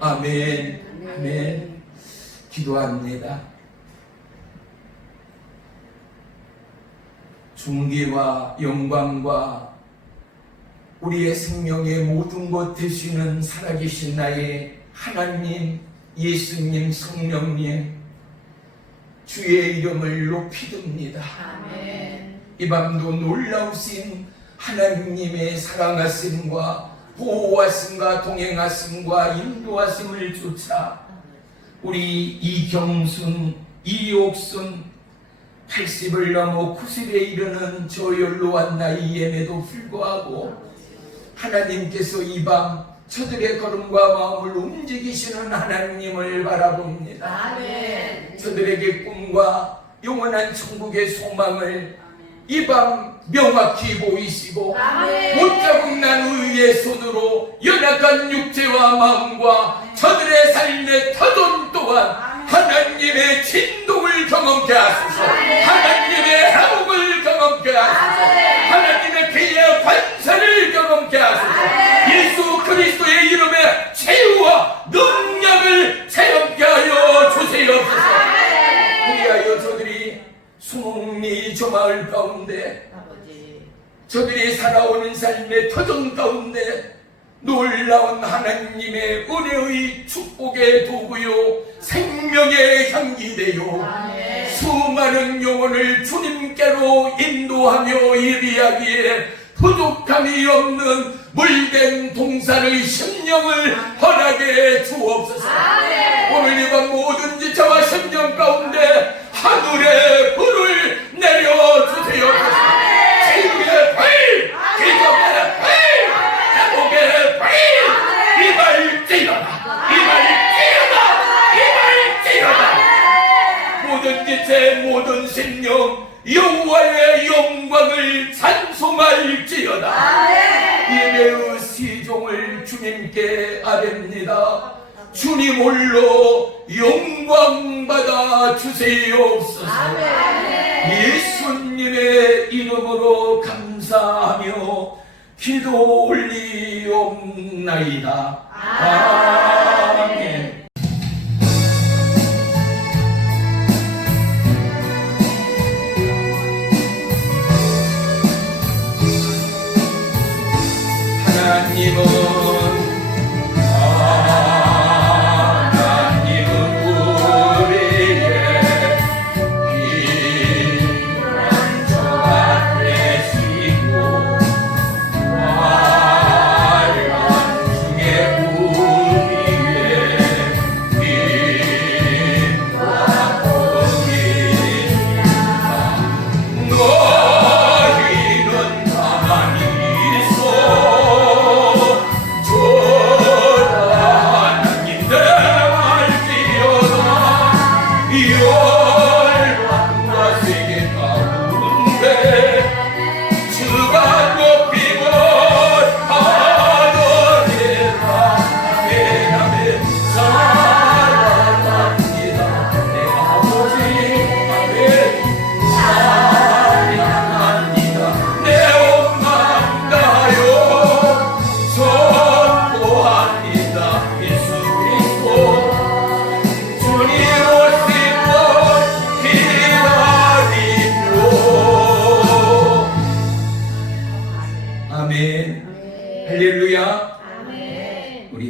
아멘. 아멘. 기도합니다. 존귀와 영광과 우리의 생명의 모든 것 되시는 살아계신 나의 하나님, 예수님, 성령님, 주의 이름을 높이 듭니다. 아멘. 이 밤도 놀라우신 하나님의 사랑하심과 보호하심과 동행하심과 인도하심을 쫓아 우리 이경순, 이옥순 80을 넘어 90에 이르는 저 연로한 나이임에도 불구하고 하나님께서 이 밤 저들의 걸음과 마음을 움직이시는 하나님을 바라봅니다. 아멘. 저들에게 꿈과 영원한 천국의 소망을 이 밤 명확히 보이시고 아멘. 못자국 난 의의 손으로 연약한 육체와 마음과 저들의 삶의 터전 또한 하나님의 진동을 경험케 하소서. 하나님의 한옥을 경험케 하소서. 하나님의 피의 관사를 경험케 하소서. 예수 그리스도의 이름에 최후와 능력을 체험케 하여 주시옵소서. 그리하여 저들이 수목리 저 마을 가운데 저들이 살아오는 삶의 터전 가운데 놀라운 하나님의 은혜의 축복의 도구요 생명의 향기 되요 수많은 영혼을 주님께로 인도하며 예비하기에 부족함이 없는 물된 동산의 심령을 허락해 주옵소서. 오늘 이 밤 모든 지체와 심령 가운데 하늘의 불을 내려주세요. 지옥의 불, 기적의 불, 행복의 불, 이발 찌르다, 이발 찌르다, 이발 찌르다. 모든 지체, 모든 심령 여호와의 영광을 찬송할지어다. 예배의 시종을 주님께 아뢰옵니다. 주님 홀로 영광 받아 주시옵소서. 예수님의 이름으로 감사하며 기도 올리옵나이다. 아멘. 하나님은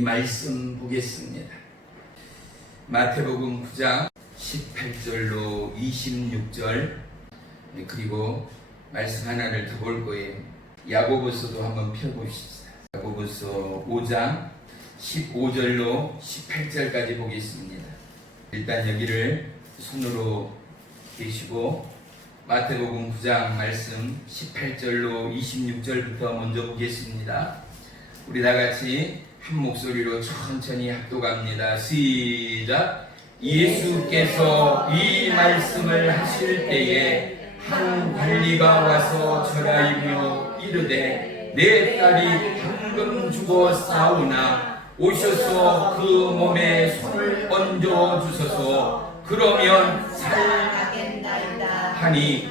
말씀 보겠습니다. 마태복음 9장 18절로 26절 그리고 말씀 하나를 더 볼 거예요. 야고보서도 한번 펴보십시다. 야고보서 5장 15절로 18절까지 보겠습니다. 일단 여기를 손으로 계시고 마태복음 9장 말씀 18절로 26절부터 먼저 보겠습니다. 우리 다같이 한 목소리로 천천히 합독합니다. 시작. 예수께서 이 말씀을 하실 때에 한 관리가 와서 절하이며 이르되 내 딸이 방금 죽었사오나 오셔서 그 몸에 손을 얹어 주소서. 그러면 살겠나이다 하니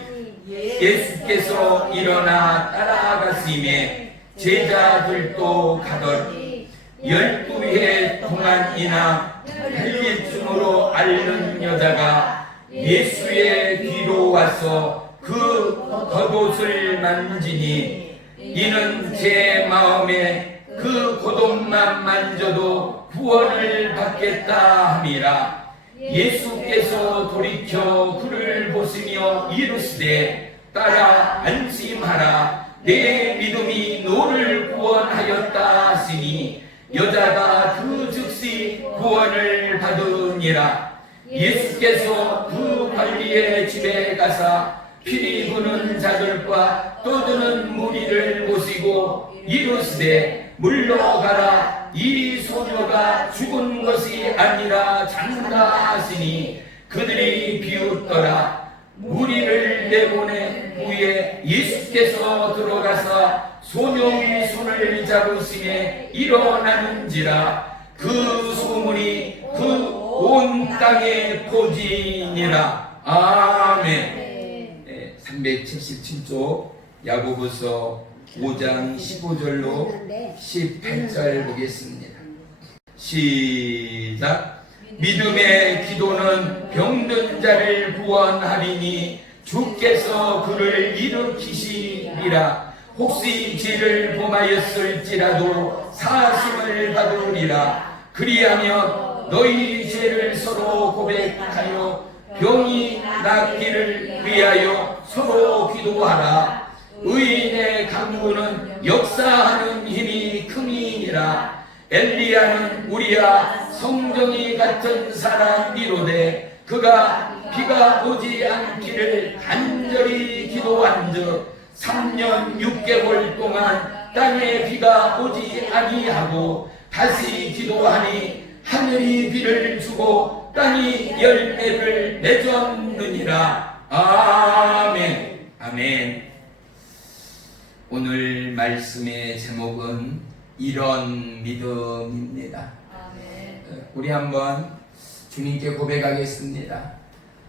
예수께서 일어나 따라가시매 제자들도 가더니 12해 동안이나 헬기증으로 앓는 여자가 예수의 뒤로 와서 그 겉옷을 만지니 이는 제 마음에 그 겉옷만 만져도 구원을 받겠다 함이라. 예수께서 돌이켜 그를 보시며 이르시되 따라 안심하라. 내 믿음이 너를 구원하였다 하시니 여자가 그 즉시 구원을 받으니라. 예수께서 그 관리의 집에 가사 피리 부는 자들과 떠드는 무리를 보시고 이르시되 물러가라. 이 소녀가 죽은 것이 아니라 잔다 하시니 그들이 비웃더라. 무리를 내보낸 후에 예수께서 들어가사 소녀의 손을 잡으시매 일어나는지라. 그 소문이 그 온 땅에 퍼지니라. 아멘. 377조 야고보서 5장 15절로 18절 보겠습니다. 시작. 믿음의 기도는 병든 자를 구원하리니 주께서 그를 일으키시리라. 혹시 죄를 범하였을지라도 사하심을 받으리라. 그리하면 너희 죄를 서로 고백하여 병이 낫기를 위하여 서로 기도하라. 의인의 간구는 역사하는 힘이 큼이니라. 엘리야는 우리야 성정이 같은 사람이로되 그가 비가 오지 않기를 간절히 기도한즉 3년 6개월 동안 땅에 비가 오지 아니하고 다시 기도하니 하늘이 비를 주고 땅이 열매를 맺었느니라. 아멘. 아멘. 오늘 말씀의 제목은 이런 믿음입니다. 우리 한번 주님께 고백하겠습니다.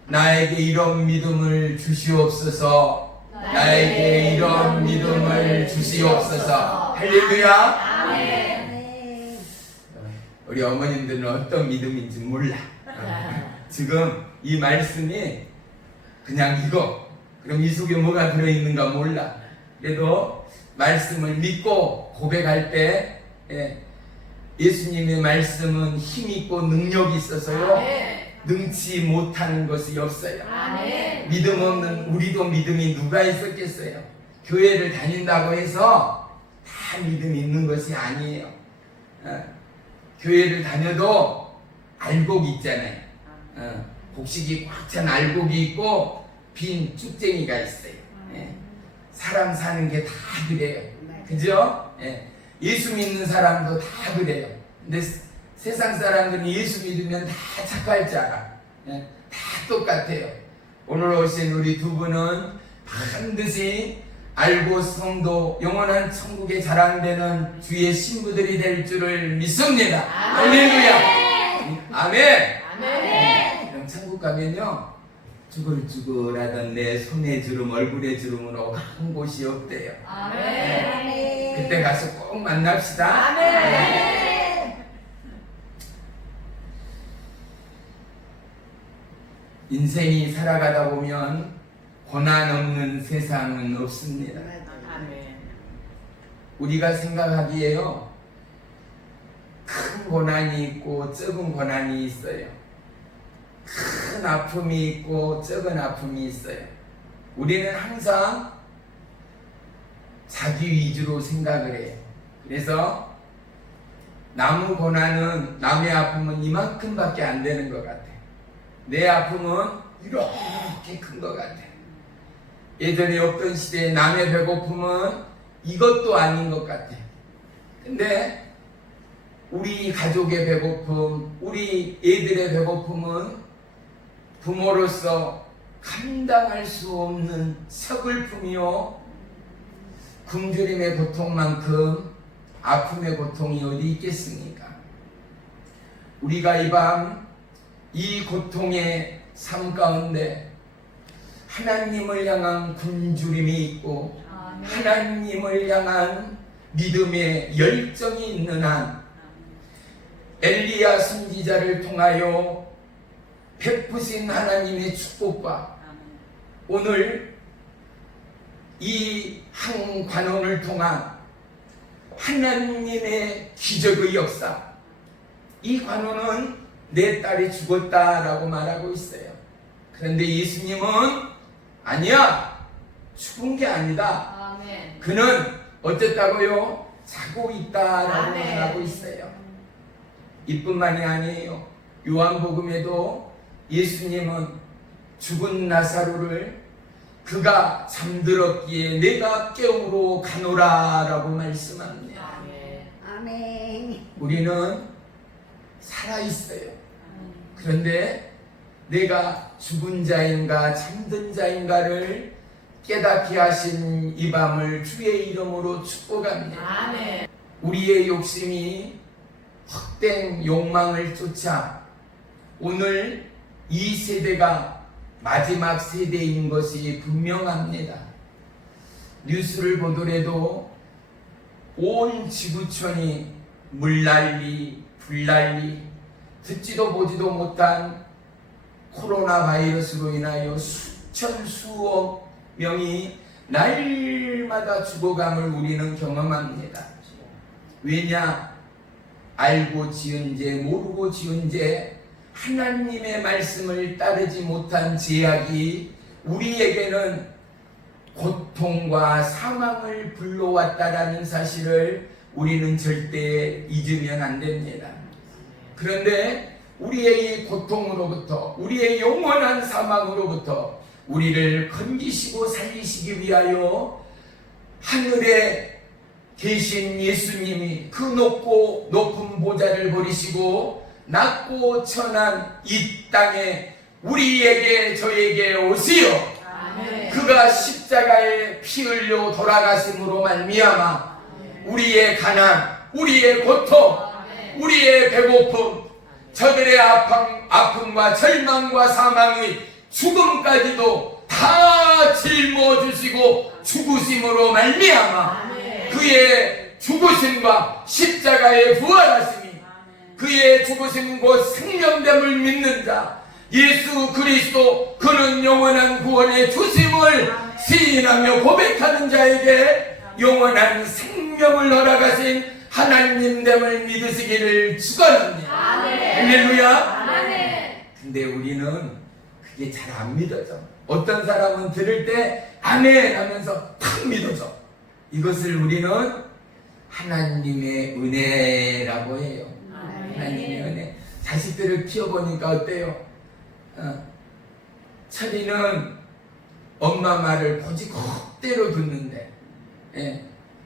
나에게 이런 믿음을 주시옵소서. 나에게 이런 믿음을 주시옵소서. 할렐루야. 아멘. 우리 어머님들은 어떤 믿음인지 몰라. 지금 이 말씀이 그냥 이거, 그럼 이 속에 뭐가 들어있는가 몰라. 그래도 말씀을 믿고 고백할 때 예수님의 말씀은 힘있고 능력이 있어서요 능치 못하는 것이 없어요. 믿음 없는 우리도 믿음이 누가 있었겠어요. 교회를 다닌다고 해서 다 믿음이 있는 것이 아니에요. 교회를 다녀도 알곡이 있잖아요. 곡식이 꽉 찬 알곡이 있고 빈 쭉쟁이가 있어요. 사람 사는 게 다 그래요. 그죠? 예수 믿는 사람도 다 그래요. 근데 세상 사람들은 예수 믿으면 다 착할 줄 알아. 다 똑같아요. 오늘 오신 우리 두 분은 반드시 알고 성도 영원한 천국에 자랑되는 주의 신부들이 될 줄을 믿습니다. 할렐루야. 아멘. 그럼 천국 가면요 쭈글쭈글하던 내 손에 주름 얼굴에 주름으로 한 곳이 없대요. 그때 가서 꼭 만납시다. 인생이 살아가다 보면 고난 없는 세상은 없습니다. 우리가 생각하기에요 큰 고난이 있고 적은 고난이 있어요. 큰 아픔이 있고 적은 아픔이 있어요. 우리는 항상 자기 위주로 생각을 해요. 그래서 남의 고난은 남의 아픔은 이만큼밖에 안 되는 것 같아요. 내 아픔은 이렇게 큰 것 같아요. 예전에 없던 시대에 남의 배고픔은 이것도 아닌 것 같아요. 근데 우리 가족의 배고픔, 우리 애들의 배고픔은 부모로서 감당할 수 없는 서글픔이요 굶주림의 고통만큼 아픔의 고통이 어디 있겠습니까? 우리가 이 밤 이 고통의 삶 가운데 하나님을 향한 굶주림이 있고 하나님을 향한 믿음의 열정이 있는 한 엘리야 선지자를 통하여 베푸신 하나님의 축복과 오늘 이 한 관원을 통한 하나님의 기적의 역사, 이 관원은 내 딸이 죽었다라고 말하고 있어요. 그런데 예수님은 아니야, 죽은 게 아니다. 아멘. 그는 어쨌다고요? 자고 있다라고 아멘. 말하고 있어요. 이뿐만이 아니에요. 요한복음에도 예수님은 죽은 나사로를 그가 잠들었기에 내가 깨우러 가노라라고 말씀합니다. 아멘. 아멘. 우리는 살아있어요. 그런데 내가 죽은 자인가 잠든 자인가를 깨닫게 하신 이 밤을 주의 이름으로 축복합니다. 아멘. 우리의 욕심이 헛된 욕망을 쫓아 오늘 이 세대가 마지막 세대인 것이 분명합니다. 뉴스를 보더라도 온 지구촌이 물난리, 불난리, 듣지도 보지도 못한 코로나 바이러스로 인하여 수천 수억 명이 날마다 죽어감을 우리는 경험합니다. 왜냐? 알고 지은 죄, 모르고 지은 죄, 하나님의 말씀을 따르지 못한 죄악이 우리에게는 고통과 사망을 불러왔다라는 사실을 우리는 절대 잊으면 안 됩니다. 그런데 우리의 이 고통으로부터, 우리의 영원한 사망으로부터 우리를 건지시고 살리시기 위하여 하늘에 계신 예수님이 그 높고 높은 보좌를 버리시고 낮고 천한 이 땅에 우리에게 저에게 오시어 아멘. 그가 십자가에 피 흘려 돌아가심으로 말미암아 우리의 가난, 우리의 고통, 우리의 배고픔, 저들의 아픔과 절망과 사망의 죽음까지도 다 짊어 주시고 죽으심으로 말미암아 그의 죽으심과 십자가의 부활하심이 그의 죽으심 곧 생명됨을 믿는 자 예수 그리스도 그는 영원한 구원의 주심을 시인하며 고백하는 자에게 영원한 생명을 허락하신 하나님됨을 믿으시기를 축원합니다. 할렐루야. 근데 우리는 그게 잘 안 믿어져. 어떤 사람은 들을 때 아멘 하면서 탁 믿어져. 이것을 우리는 하나님의 은혜라고 해요. 하나님의 은혜. 자식들을 키워보니까 어때요? 철이는 엄마 말을 고지고대로 듣는데,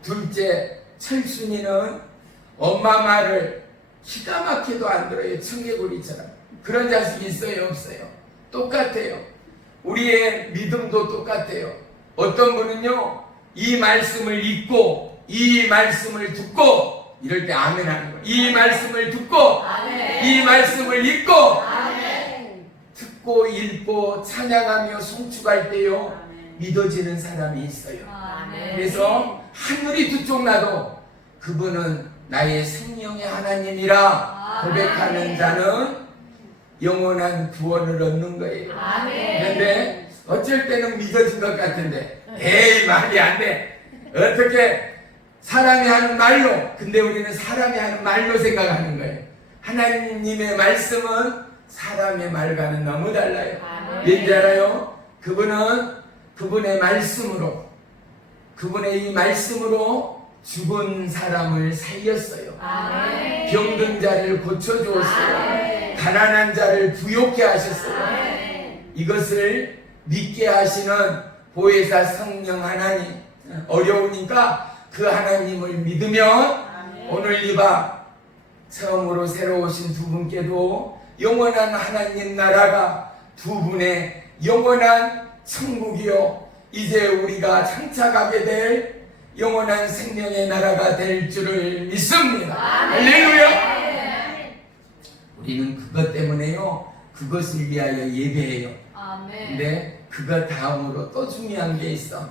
둘째 철순이는 엄마 말을 기가 막혀도 안 들어요. 청개구리처럼. 그런 자식이 있어요? 없어요? 똑같아요. 우리의 믿음도 똑같아요. 어떤 분은요, 이 말씀을 읽고 이 말씀을 듣고 이럴 때 아멘 하는 거예요. 이 말씀을 듣고 이 말씀을 읽고 듣고 읽고 찬양하며 송축할 때요 믿어지는 사람이 있어요. 그래서 하늘이 두 쪽 나도 그분은 나의 생명의 하나님이라 고백하는 자는 영원한 구원을 얻는 거예요. 그런데 어쩔 때는 믿어진 것 같은데 에이 말이 안 돼. 어떻게 사람이 하는 말로, 근데 우리는 사람이 하는 말로 생각하는 거예요. 하나님의 말씀은 사람의 말과는 너무 달라요. 왠지 알아요? 그분은 그분의 말씀으로, 그분의 이 말씀으로 죽은 사람을 살렸어요. 병든 자를 고쳐주었어요. 가난한 자를 부욕케 하셨어요. 이것을 믿게 하시는 보혜사 성령 하나님, 어려우니까 그 하나님을 믿으면 오늘 이 밤 처음으로 새로 오신 두 분께도 영원한 하나님 나라가 두 분의 영원한 천국이요 이제 우리가 장차가게 될 영원한 생명의 나라가 될 줄을 믿습니다. 할렐루야. 우리는 그것 때문에요 그것을 위하여 예배해요. 근데 그것 다음으로 또 중요한 게 있어.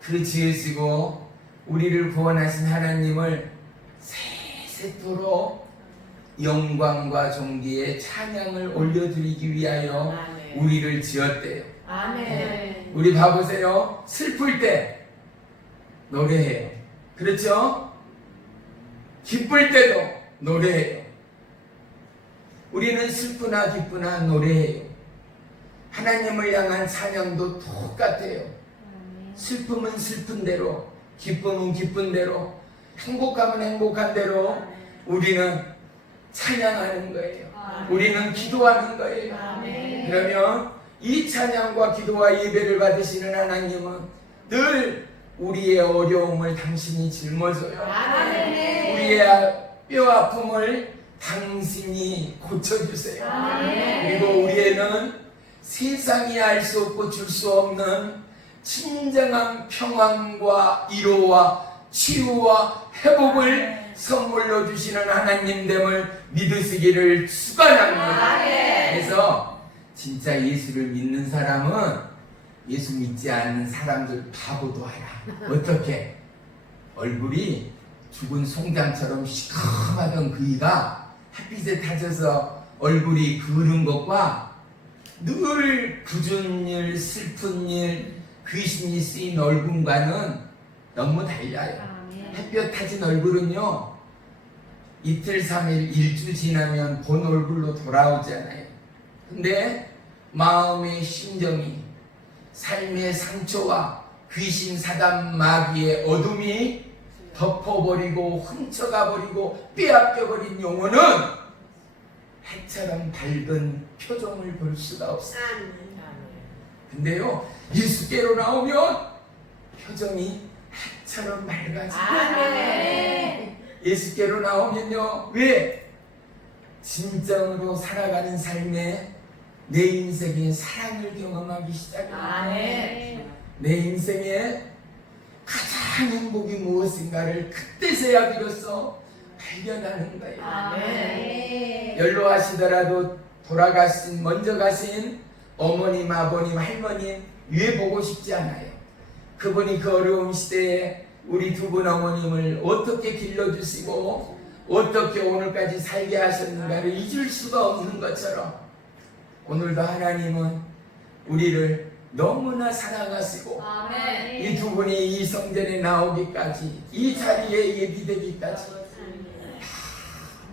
그 지으시고 우리를 구원하신 하나님을 세세토록 영광과 존귀의 찬양을 올려드리기 위하여 아멘. 우리를 지었대요. 아멘. 우리 봐보세요. 슬플 때 노래해요. 그렇죠? 기쁠 때도 노래해요. 우리는 슬프나 기쁘나 노래해요. 하나님을 향한 찬양도 똑같아요. 슬픔은 슬픈 대로, 기쁨은 기쁜 대로, 행복하면 행복한 대로 우리는 찬양하는 거예요. 우리는 기도하는 거예요. 아멘. 그러면 이 찬양과 기도와 예배를 받으시는 하나님은 늘 우리의 어려움을 당신이 짊어져요. 아멘. 우리의 뼈 아픔을 당신이 고쳐주세요. 아멘. 그리고 우리에는 세상이 알 수 없고 줄 수 없는 진정한 평안과 위로와 치유와 회복을 선물로 주시는 하나님됨을 믿으시기를 축원합니다. 그래서 진짜 예수를 믿는 사람은 예수 믿지 않는 사람들 바보도 알아. 어떻게? 얼굴이 죽은 송장처럼 시커하던 그이가 햇빛에 타져서 얼굴이 그을은 것과 늘 굳은 일, 슬픈 일, 귀신이 쓰인 얼굴과는 너무 달라요. 햇볕 타진 얼굴은요, 이틀, 3일, 일주 지나면 본 얼굴로 돌아오잖아요. 근데 마음의 심정이, 삶의 상처와 귀신 사단 마귀의 어둠이 덮어버리고 훔쳐가버리고 빼앗겨버린 영혼은 해처럼 밝은 표정을 볼 수가 없어요. 근데요, 예수께로 나오면 표정이 해처럼 맑아져요. 예수께로 나오면요, 왜? 진정으로 살아가는 삶에 내 인생의 사랑을 경험하기 시작해요. 내 인생에 가장 행복이 무엇인가를 그때서야 비로소 발견하는 거예요. 연로하시더라도 돌아가신, 먼저 가신 어머님, 아버님, 할머님 왜 보고 싶지 않아요? 그분이 그 어려운 시대에 우리 두 분 어머님을 어떻게 길러주시고 어떻게 오늘까지 살게 하셨는가를 잊을 수가 없는 것처럼 오늘도 하나님은 우리를 너무나 사랑하시고 이 두 분이 이 성전에 나오기까지, 이 자리에 예비되기까지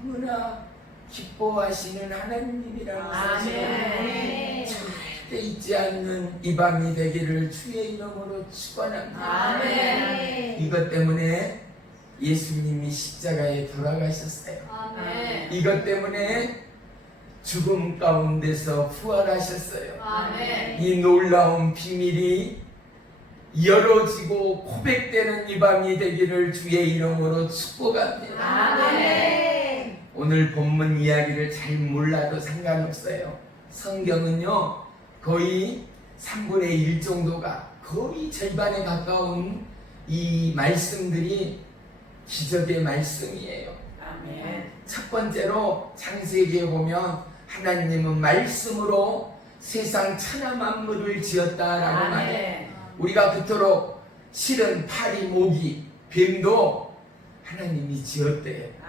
너무나 기뻐하시는 하나님이라는 사실을 절대 잊지 않는 이 밤이 되기를 주의 이름으로 축원합니다. 이것 때문에 예수님이 십자가에 돌아가셨어요. 이것 때문에 죽음 가운데서 부활하셨어요. 이 놀라운 비밀이 열어지고 고백되는 이 밤이 되기를 주의 이름으로 축복합니다. 오늘 본문 이야기를 잘 몰라도 상관없어요. 성경은요, 거의 3분의 1 정도가, 거의 절반에 가까운 이 말씀들이 기적의 말씀이에요. 첫 번째로 창세기에 보면 하나님은 말씀으로 세상 천하 만물을 지었다라고 말해요. 우리가 그토록 실은 파리, 모기, 뱀도 하나님이 지었대요.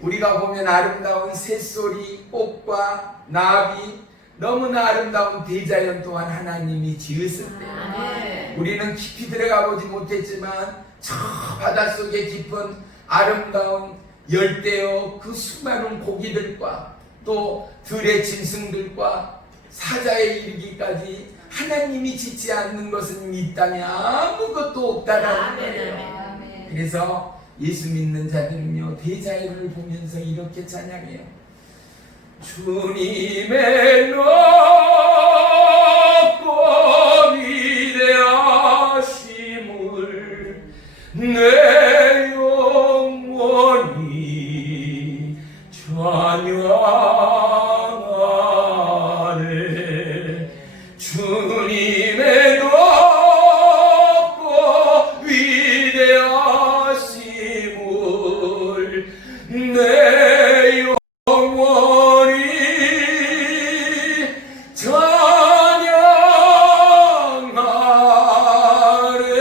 우리가 보면 아름다운 새소리, 꽃과 나비, 너무나 아름다운 대자연 또한 하나님이 지으셨대요. 우리는 깊이 들어가 보지 못했지만 저 바닷속에 깊은 아름다운 열대어 그 수많은 고기들과 또 들의 짐승들과 사자에 이르기까지 하나님이 짓지 않는 것은 이 땅에 아무것도 없다라는 거예요. 그래서 예수 믿는 자들은요, 대자연을 보면서 이렇게 찬양해요. 주님의 높고 위대하심을 내 영혼이 찬양하네. 주님의 높고 위대하심을 내 영혼이 찬양하네.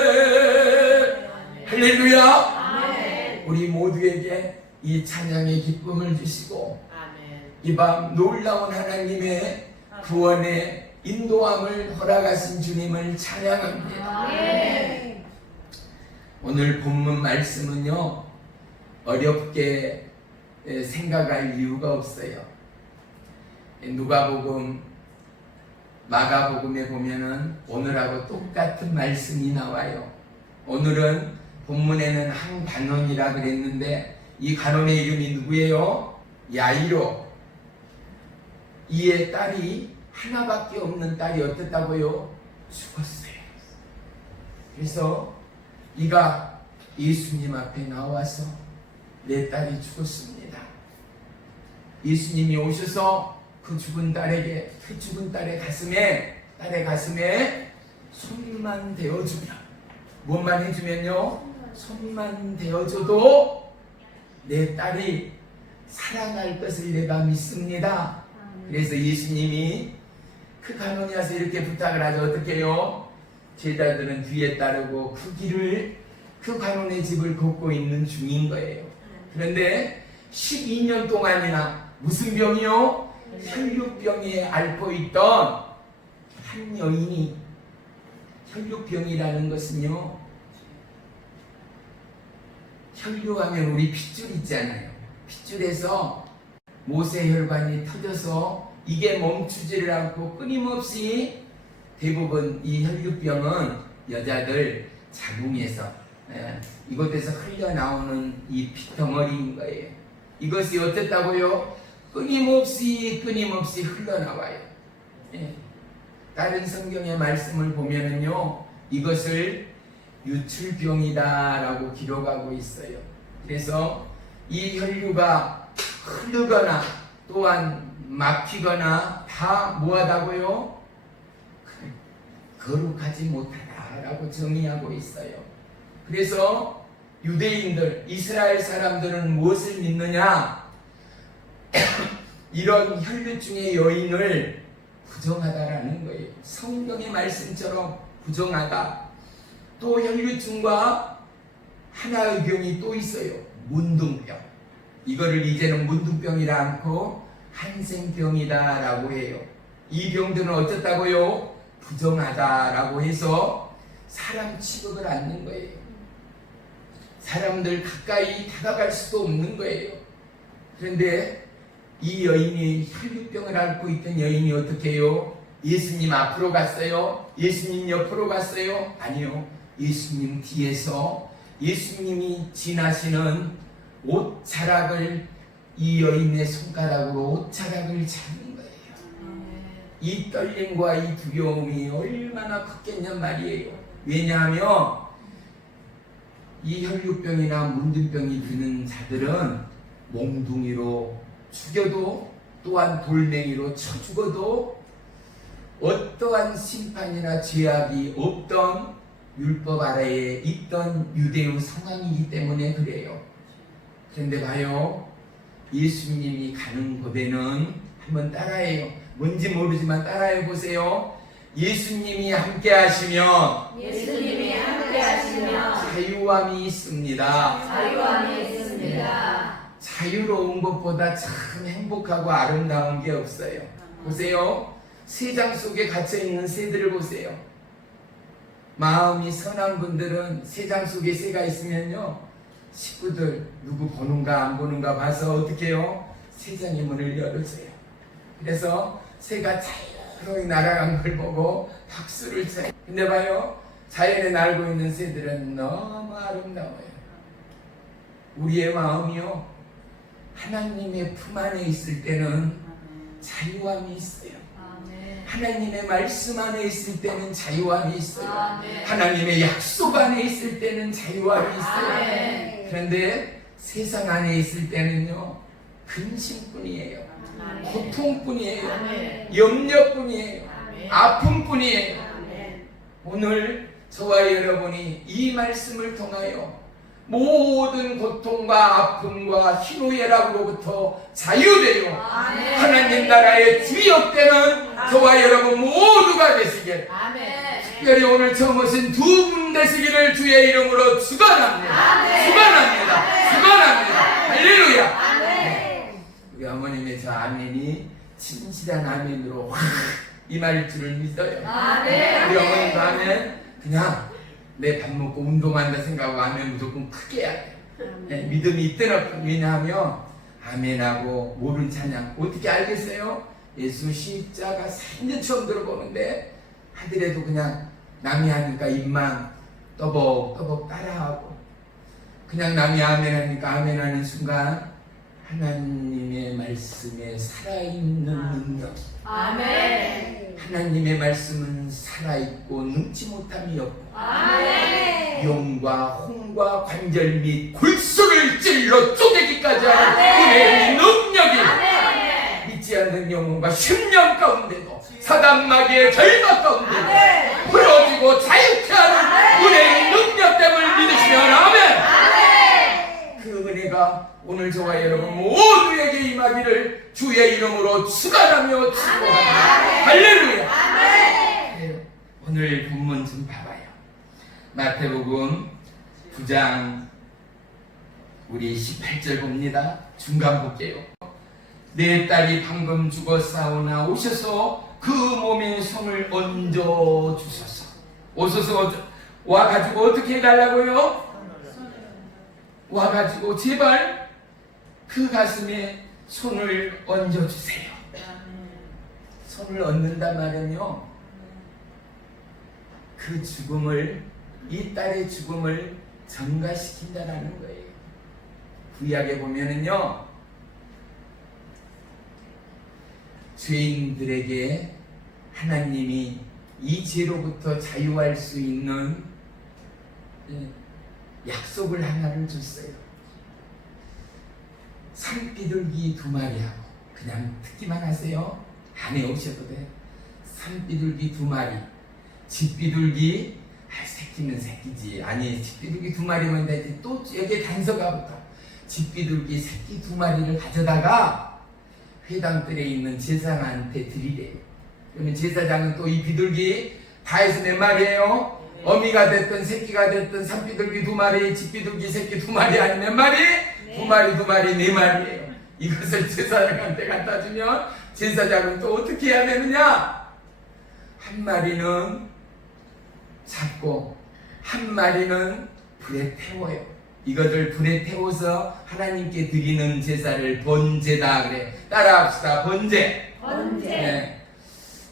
할렐루야. 이 찬양의 기쁨을 주시고 아멘. 이 밤 놀라운 하나님의 구원의 인도함을 허락하신 주님을 찬양합니다. 아멘. 오늘 본문 말씀은요, 어렵게 생각할 이유가 없어요. 누가복음, 마가복음에 보면은 오늘하고 똑같은 말씀이 나와요. 오늘은 본문에는 한 간원이라 그랬는데 이 간원의 이름이 누구예요? 야이로. 이의 딸이 하나밖에 없는 딸이 어땠다고요? 죽었어요. 그래서 이가 예수님 앞에 나와서 내 딸이 죽었습니다. 예수님이 오셔서 그 죽은 딸에게, 그 죽은 딸의 가슴에 손만 대어주면, 뭔만 해주면요, 손만 대어줘도 내 딸이 살아날 것을 내가 믿습니다. 그래서 예수님이 그 간원이 와서 이렇게 부탁을 하죠. 어떻게 해요? 제자들은 뒤에 따르고 그 길을, 그 간원의 집을 걷고 있는 중인 거예요. 그런데 12년 동안이나 무슨 병이요? 혈육병에 앓고 있던 한 여인이, 혈육병이라는 것은요, 혈류하면 우리 핏줄 있잖아요. 핏줄에서 모세혈관이 터져서 이게 멈추지를 않고 끊임없이, 대부분 이 혈류병은 여자들 자궁에서, 이곳에서 흘러나오는 이 핏덩어리인 거예요. 이것이 어땠다고요? 끊임없이 흘러나와요. 다른 성경의 말씀을 보면은요, 이것을 유출병이다라고 기록하고 있어요. 그래서 이 혈류가 흐르거나 또한 막히거나 다 뭐하다고요? 거룩하지 못하다라고 정의하고 있어요. 그래서 유대인들, 이스라엘 사람들은 무엇을 믿느냐? 이런 혈류증의 여인을 부정하다라는 거예요. 성경의 말씀처럼 부정하다. 또 혈류증과 하나의 병이 또 있어요. 문둥병. 이거를 이제는 문둥병이라 않고 한생병이다라고 해요. 이 병들은 어쨌다고요? 부정하다라고 해서 사람 취급을 않는 거예요. 사람들 가까이 다가갈 수도 없는 거예요. 그런데 이 여인이, 혈류병을 앓고 있던 여인이 어떻게 해요? 예수님 앞으로 갔어요? 예수님 옆으로 갔어요? 아니요. 예수님 뒤에서 예수님이 지나시는 옷자락을, 이 여인의 손가락으로 옷자락을 잡는 거예요. 이 떨림과 이 두려움이 얼마나 컸겠냔 말이에요. 왜냐하면 이 혈류병이나 문둥병이 드는 자들은 몽둥이로 죽여도, 또한 돌멩이로 쳐 죽어도 어떠한 심판이나 죄악이 없던 율법 아래에 있던 유대의 상황이기 때문에 그래요. 그런데 봐요, 예수님이 가는 곳에는, 한번 따라해요. 뭔지 모르지만 따라해 보세요. 예수님이 함께 하시면 자유함이 있습니다. 자유로운 것보다 참 행복하고 아름다운 게 없어요. 보세요. 새장 속에 갇혀있는 새들을 보세요. 마음이 선한 분들은 새장 속에 새가 있으면요, 식구들 누구 보는가 안 보는가 봐서 어떻게 해요? 새장의 문을 열어줘요. 그래서 새가 자유로이 날아간 걸 보고 박수를 쳐요. 근데 봐요, 자연에 날고 있는 새들은 너무 아름다워요. 우리의 마음이요, 하나님의 품 안에 있을 때는 자유함이 있어요. 하나님의 말씀 안에 있을 때는 자유함이 있어요. 하나님의 약속 안에 있을 때는 자유함이 있어요. 그런데 세상 안에 있을 때는요, 근심뿐이에요. 고통뿐이에요. 염려뿐이에요. 아픔뿐이에요. 오늘 저와 여러분이 이 말씀을 통하여 모든 고통과 아픔과 희노애락으로부터 자유되어 하나님 나라의 주역되는 저와 여러분 모두가 되시길, 특별히 오늘 처음 오신 두 분 되시기를 주의 이름으로 축원합니다. 축원합니다. 축원합니다. 할렐루야. 아멘. 우리 어머님의 저 아멘이 진실한 아멘으로 확 임할 줄을 믿어요. 아멘. 우리 어머님도 아멘. 그냥 내 밥 먹고 운동한다 생각하고 아멘 무조건 크게 해야 돼. 네, 믿음이 뜨겁고. 왜냐하면 아멘하고 모른 찬양 어떻게 알겠어요? 예수 십자가 생전 처음 들어보는데 하더라도 그냥 남이 하니까 입만 떠벅떠벅 따라하고, 그냥 남이 아멘 하니까 아멘 하는 순간 하나님의 말씀에 살아있는 능력, 아멘. 하나님의 말씀은 살아있고 능치 못함이 없고 아멘. 용과 홍과 관절 및 골수를 찔러 쪼개기까지 하는 아멘. 은혜의 능력이 아멘. 믿지 않는 영혼과 심령 가운데도 사단마귀의 결박 가운데도 아멘. 풀어지고 자유케 하는 은혜의 능력됨을 믿으시면 아멘. 아멘. 그 은혜가 오늘 저와 여러분 모두에게 임하기를 주의 이름으로 축원하며 축복합니다. 할렐루야. 아멘. 네, 오늘 본문 좀 봐봐요. 마태복음 9장 우리 18절 봅니다. 중간 볼게요. 내 딸이 방금 죽었사오나 오셔서 그 몸에 손을 얹어 주소서. 오셔서 와가지고 어떻게 해달라고요? 와가지고 제발 그 가슴에 손을 얹어 주세요. 손을 얹는다 말은요, 그 죽음을, 이 딸의 죽음을 전가시킨다라는 거예요. 구약에 보면은요, 죄인들에게 하나님이 이 죄로부터 자유할 수 있는 약속을 하나를 줬어요. 산비둘기 2마리하고, 그냥 듣기만 하세요. 안 해오셔도 돼. 산비둘기 2마리, 집비둘기, 새끼는 새끼지. 아니, 집비둘기 2마리면 되지. 또 여기에 단서가 붙어. 집비둘기 새끼 2마리를 가져다가 회당들에 있는 제사장한테 드리래요. 그러면 제사장은 또 이 비둘기 다 해서 몇 마리예요? 어미가 됐든 새끼가 됐든 산비둘기 2마리, 집비둘기 새끼 2마리, 아니 몇 마리? 2마리, 4마리예요. 이것을 제사장한테 갖다 주면 제사장은 또 어떻게 해야 되느냐? 한 마리는 잡고 한 마리는 불에 태워요. 이것을 불에 태워서 하나님께 드리는 제사를 번제다 그래. 따라합시다. 번제. 번제. 네.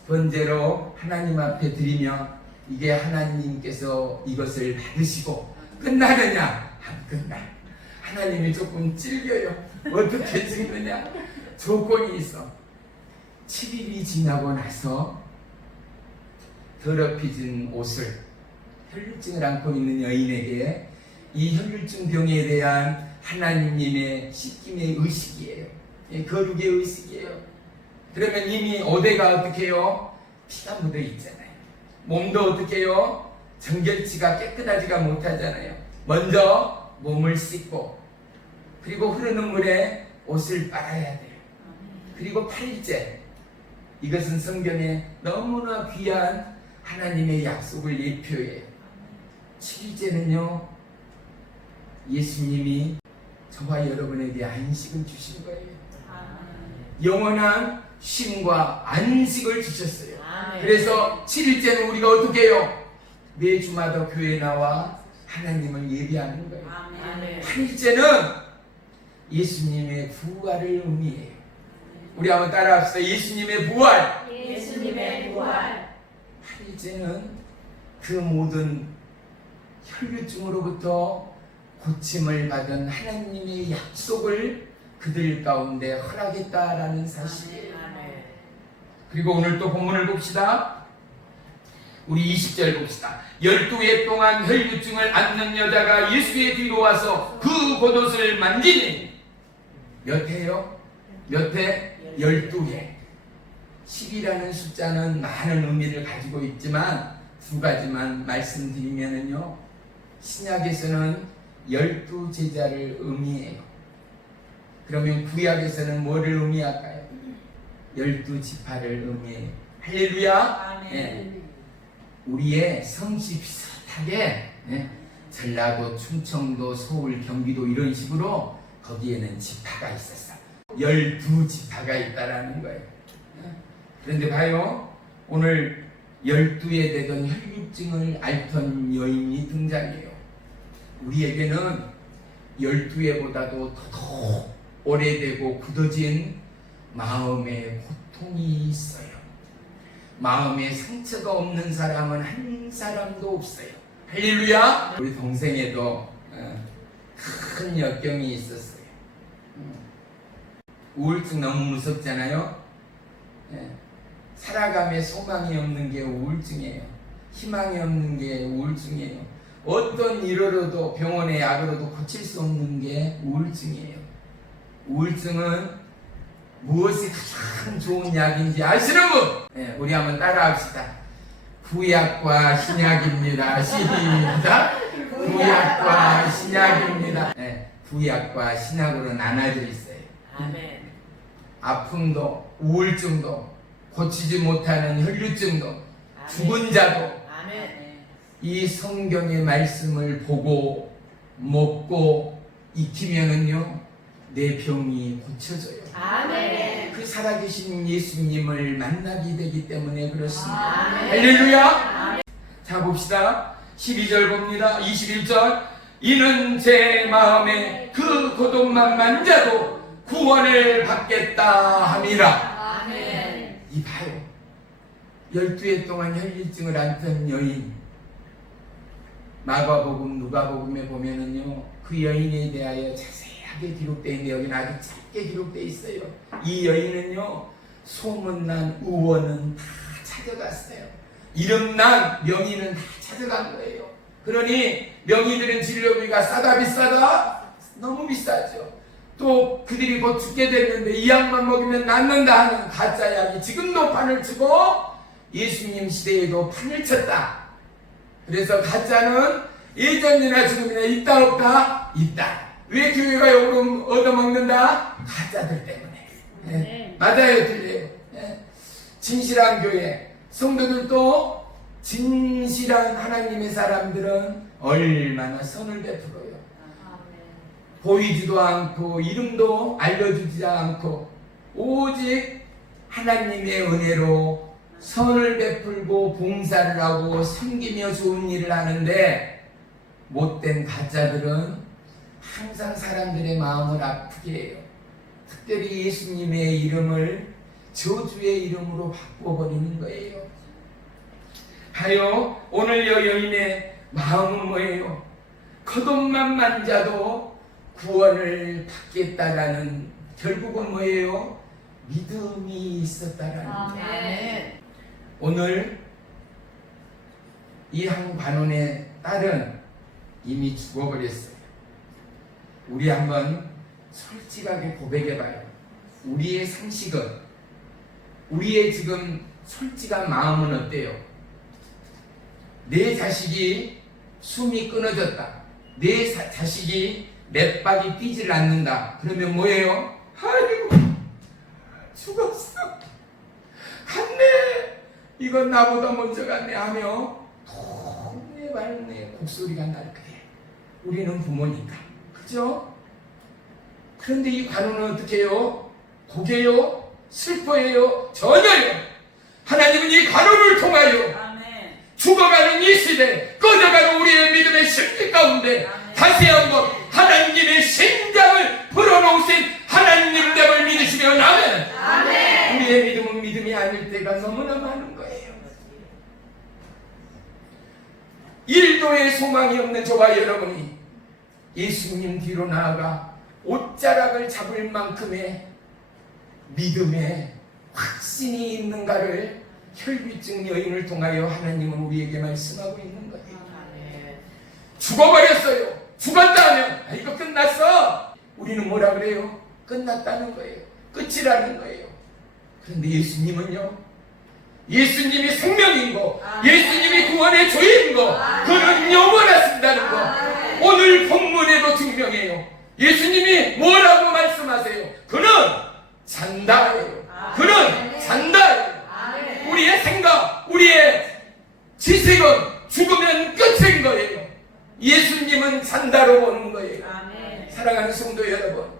번제로 하나님 앞에 드리면 이게 하나님께서 이것을 받으시고 끝나느냐? 안 끝나. 하나님이 조금 찔겨요. 어떻게 찔느냐? 조건이 있어. 7일이 지나고 나서 더럽혀진 옷을, 혈류증을 안고 있는 여인에게 이 혈류증 병에 대한 하나님의 씻김의 의식이에요. 거룩의 의식이에요. 그러면 이미 어디가 어떻게 해요? 피가 묻어 있잖아요. 몸도 어떻게 해요? 정결치가 깨끗하지가 못하잖아요. 먼저 몸을 씻고, 그리고 흐르는 물에 옷을 빨아야 돼요. 그리고 8일째, 이것은 성경에 너무나 귀한 하나님의 약속을 예표해요. 7일째는요, 예수님이 저와 여러분에게 안식을 주신 거예요. 영원한 쉼과 안식을 주셨어요. 그래서 7일째는 우리가 어떻게 해요? 매주마다 교회에 나와 하나님을 예배하는 거예요. 8일째는 예수님의 부활을 의미해요. 우리 한번 따라합시다. 예수님의 부활. 예수님의 부활. 8일째는 그 모든 혈류증으로부터 고침을 받은 하나님의 약속을 그들 가운데 허락했다라는 사실이에요. 그리고 오늘 또 본문을 봅시다. 우리 20절 봅시다. 12해 동안 혈류증을 앓는 여자가 예수의 뒤로 와서 그 겉옷을 만지니, 몇 해요? 몇 해? 12해. 10이라는 숫자는 많은 의미를 가지고 있지만 두 가지만 말씀드리면은요, 신약에서는 12제자를 의미해요. 그러면 구약에서는 뭐를 의미할까요? 12지파를 의미해요. 할렐루야. 네. 우리의 성씨 비슷하게, 네. 전라도, 충청도, 서울, 경기도 이런 식으로 거기에는 지파가 있었어. 12지파가 있다라는 거예요. 그런데 봐요. 오늘 12에 되던 혈류증을 앓던 여인이 등장해요. 우리에게는 12회보다도 더 오래되고 굳어진 마음의 고통이 있어요. 마음에 상처가 없는 사람은 한 사람도 없어요. 할렐루야! 우리 동생에도 큰 역경이 있었어요. 우울증 너무 무섭잖아요. 살아감에 소망이 없는 게 우울증이에요. 희망이 없는 게 우울증이에요. 어떤 일로도 병원의 약으로도 고칠 수 없는 게 우울증이에요. 우울증은 무엇이 가장 좋은 약인지 아시는 분? 우리 한번 따라합시다. 구약과 신약입니다. 시작. 구약과 신약입니다. 구약과 신약으로 나눠져 있어요. 아멘. 아픔도 우울증도 고치지 못하는 혈류증도 죽은 자도 아멘. 이 성경의 말씀을 보고 먹고 익히면은요 내 병이 고쳐져요. 아멘. 그 살아계신 예수님을 만나게 되기 때문에 그렇습니다. 아멘. 할렐루야. 자 봅시다. 12절 봅니다. 21절. 이는 제 마음에 그 고통만 만져도 구원을 받겠다 함이라. 아멘. 이 봐요. 12해 동안 혈류증을 앓던 여인, 마가복음 누가복음에 보면은요 그 여인에 대하여 자세하게 기록되어 있는데 여기는 아주 짧게 기록되어 있어요. 이 여인은요 소문난 의원은 다 찾아갔어요. 이름난 명의는 다 찾아간 거예요. 그러니 명의들은 진료비가 싸다 비싸다? 너무 비싸죠. 또 그들이 곧 죽게 됐는데 이 약만 먹이면 낫는다 하는 가짜 약이 지금도 판을 치고 예수님 시대에도 판을 쳤다. 그래서 가짜는 예전이나 지금이나 있다 없다? 있다. 왜 교회가 욕을 얻어먹는다? 가짜들 때문에. 맞아요, 틀려요. 진실한 교회 성도들도 진실한 하나님의 사람들은 얼마나 선을 베풀어요. 보이지도 않고 이름도 알려주지 않고 오직 하나님의 은혜로 선을 베풀고 봉사를 하고 섬기며 좋은 일을 하는데 못된 가짜들은 항상 사람들의 마음을 아프게 해요. 특별히 예수님의 이름을 저주의 이름으로 바꿔버리는 거예요. 봐요. 오늘 여인의 마음은 뭐예요? 겉옷만 만져도 구원을 받겠다라는 결국은 뭐예요? 믿음이 있었다라는 거예요. 아멘. 오늘 이 한 관원의 딸은 이미 죽어버렸어요. 우리 한번 솔직하게 고백해봐요. 우리의 상식은, 우리의 지금 솔직한 마음은 어때요? 내 자식이 숨이 끊어졌다. 내 자식이 맷박이 뛰질 않는다. 그러면 뭐예요? 아이고 죽었어. 갔네. 이건 나보다 먼저 갔네 하며 동네 말네 곡소리가 날 거예요. 우리는 부모니까. 그죠? 그런데 이 관우는 어떻게 해요? 고개요? 슬퍼해요? 전혀요. 하나님은 이 관우를 통하여 아멘. 죽어가는 이 시대, 꺼져가는 우리의 믿음의 실패 가운데 다시 한번 하나님의 심장을 불어넣으신 하나님됨을 믿으시면 아멘. 아멘. 우리의 믿음은 믿음이 아닐 때가 너무나 많은 거예요. 일도의 소망이 없는 저와 여러분이 예수님 뒤로 나아가 옷자락을 잡을 만큼의 믿음의 확신이 있는가를 혈류증 여인을 통하여 하나님은 우리에게 말씀하고 있는 거예요. 죽어버렸어요. 죽었다 하면 이거 끝났어. 우리는 뭐라 그래요? 끝났다는 거예요. 끝이라는 거예요. 그런데 예수님은요, 예수님이 생명인 거, 예수님이 구원의 주인 거, 그는 영원하신다는 거 오늘 본문에도 증명해요. 예수님이 뭐라고 말씀하세요? 그는 잔다예요. 그는 잔다예요. 우리의 생각, 우리의 지식은 죽으면 끝인 거예요. 예수님은 잔다로 보는 거예요. 사랑하는 성도 여러분,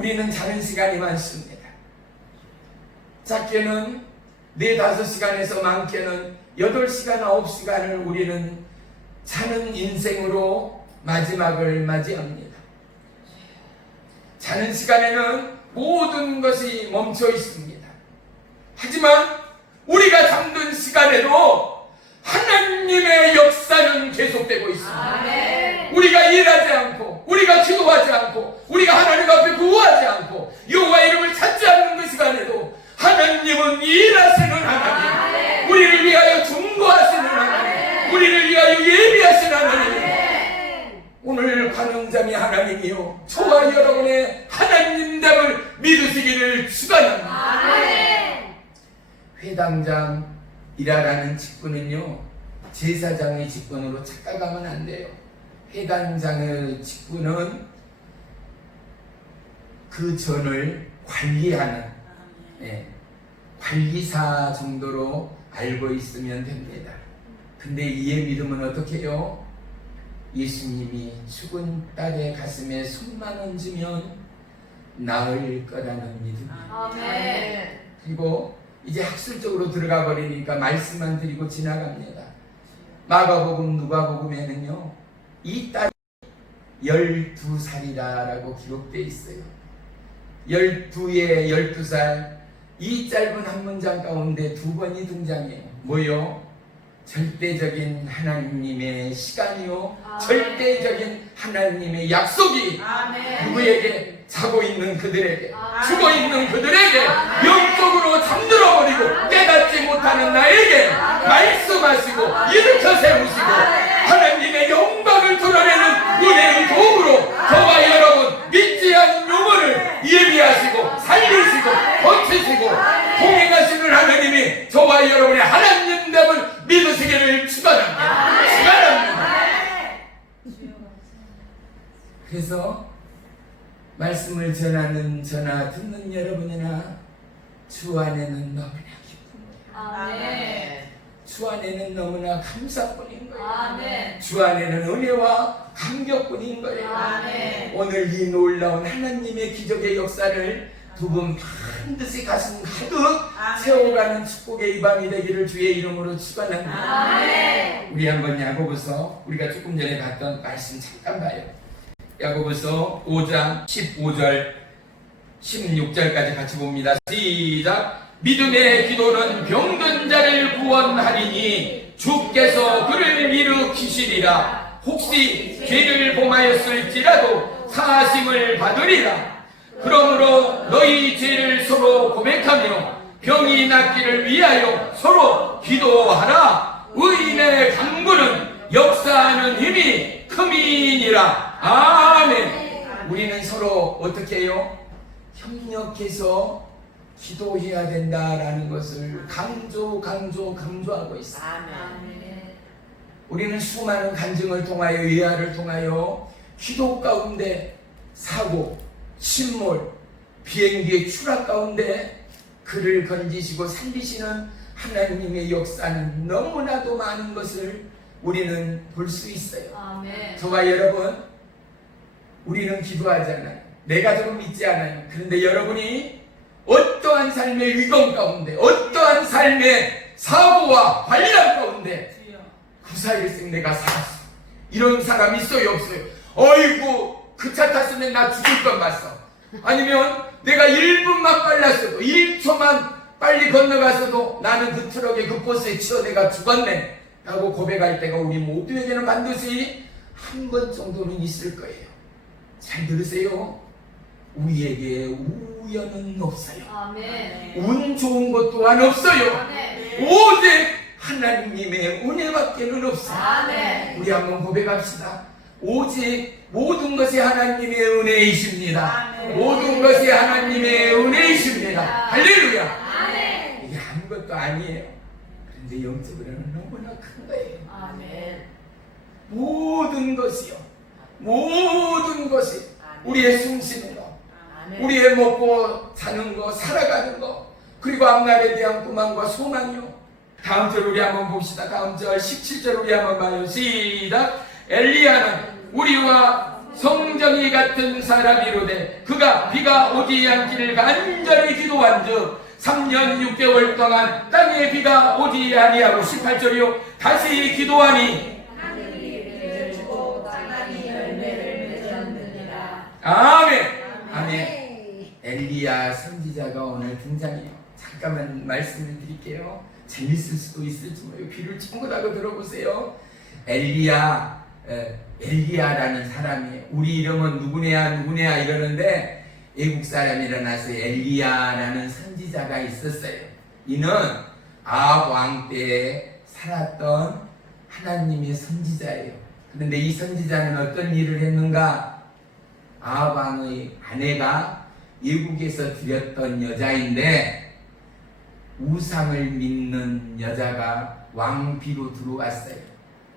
우리는 자는 시간이 많습니다. 작게는 4-5시간에서 많게는 8시간, 9시간을 우리는 자는 인생으로 마지막을 맞이합니다. 자는 시간에는 모든 것이 멈춰 있습니다. 하지만 우리가 잠든 시간에도 하나님의 역사는 계속되고 있습니다. 아멘. 우리가 일하지 않고, 우리가 기도하지 않고, 우리가 하나님 앞에 구하지 않고, 여호와 이름을 찾지 않는 그 시간에도 하나님은 일하시는 하나님, 우리를 위하여 중보하시는 하나님, 우리를 위하여 예비하시는 하나님. 오늘 관용자미 하나님이요, 저와 여러분의 하나님됨을 믿으시기를 축원합니다. 회당장이라는 직분은요, 제사장의 직분으로 착각하면 안 돼요. 회당장의 직분은 그 전을 관리하는 관리사 정도로 알고 있으면 됩니다. 근데 이의 믿음은 어떻게 해요? 예수님이 죽은 딸의 가슴에 손만 얹으면 나을 거라는 믿음입니다. 그리고 이제 학술적으로 들어가 버리니까 말씀만 드리고 지나갑니다. 마가복음, 누가복음에는요, 이 딸이 12살이라고 기록되어 있어요. 12에 12살, 이 짧은 한 문장 가운데 2번이 등장해요. 뭐요? 절대적인 하나님의 시간이요, 절대적인 하나님의 약속이 누구에게? 자고 있는 그들에게, 죽어 있는 그들에게, 영적으로 잠들어버리고 깨닫지 못하는 나에게 말씀하시고 일으켜 세우시고 하나님의 영광을 드러내는 은혜의 도구로 저와 여러분 믿지 않은 영혼을 예비하시고 살리시고 버티시고 동행하시는 하나님이 저와 여러분의 하나님됨을 믿으시기를 축원합니다. 축원합니다. 그래서 말씀을 전하는 전하 듣는 여러분이나 주 안에는 너무나 기쁩니다. 주 안에는 너무나 감사뿐인 거예요. 주 안에는 은혜와 감격뿐인 거예요. 오늘 이 놀라운 하나님의 기적의 역사를 두 분 반드시 가슴 가득 세워가는 축복의 이 밤이 되기를 주의 이름으로 축원합니다. 우리 한번 야고보서, 우리가 조금 전에 봤던 말씀 잠깐 봐요. 야고보서 5장 15절 16절까지 같이 봅니다. 시작. 믿음의 기도는 병든 자를 구원하리니 주께서 그를 일으키시리라. 혹시 죄를 범하였을지라도 사하심을 받으리라. 그러므로 너희 죄를 서로 고백하며 병이 낫기를 위하여 서로 기도하라. 의인의 강구는 역사하는 힘이 크미니라. 아멘. 우리는 서로 어떻게 해요? 협력해서 기도해야 된다라는 것을 강조하고 있습니다. 우리는 수많은 간증을 통하여, 예화를 통하여 기도 가운데 사고, 침몰, 비행기의 추락 가운데 그를 건지시고 살리시는 하나님의 역사는 너무나도 많은 것을 우리는 볼 수 있어요. 저와 여러분, 우리는 기도하잖아요. 내가 조금 믿지 않아요. 그런데 여러분이 어떠한 삶의 위험 가운데, 어떠한 삶의 사고와 관련 가운데 그 사이에 내가 살았어, 이런 사람 있어요, 없어요? 어이구, 그 차 탔으면 나 죽을 뻔 봤어. 아니면 내가 1분만 빨랐어도, 1초만 빨리 건너갔어도 나는 그 트럭에, 그 버스에 치여 내가 죽었네 라고 고백할 때가 우리 모두에게는 반드시 한 번 정도는 있을 거예요. 잘 들으세요. 우리에게 우연은 없어요. 운 좋은 것 또한 없어요. 오직 하나님의 은혜밖에는 없어요. 우리 한번 고백합시다. 오직 모든 것이 하나님의 은혜이십니다. 모든 것이 하나님의 은혜이십니다. 할렐루야. 이게 아무것도 아니에요. 그런데 영적으로는 너무나 큰 거예요. 모든 것이요, 모든 것이 우리의 숨쉬는 것, 우리의 먹고 사는 것, 살아가는 것, 그리고 앞날에 대한 꿈만과 소망이요. 다음 절 우리 한번 봅시다. 다음 절 17절 우리 한번 봐요. 시작. 엘리야는 우리와 성정이 같은 사람이로되 그가 비가 오지 않기를 간절히 기도한즉 3년 6개월 동안 땅에 비가 오지 아니하고 18절이요 다시 기도하니 하늘이 비를 주고 땅이 열매를 맺었느니라. 아멘. 아멘. 엘리야 선지자가 오늘 등장해요. 잠깐만 말씀을 드릴게요. 재밌을 수도 있을지 모르요. 귀를 쫑긋하고 들어보세요. 엘리야라는 사람이 우리 이름은 누구냐 이러는데 외국 사람이 일어나서 엘리야라는 선지자가 있었어요. 이는 아합 왕 때에 살았던 하나님의 선지자예요. 그런데 이 선지자는 어떤 일을 했는가? 아합 왕의 아내가 외국에서 들였던 여자인데 우상을 믿는 여자가 왕비로 들어왔어요.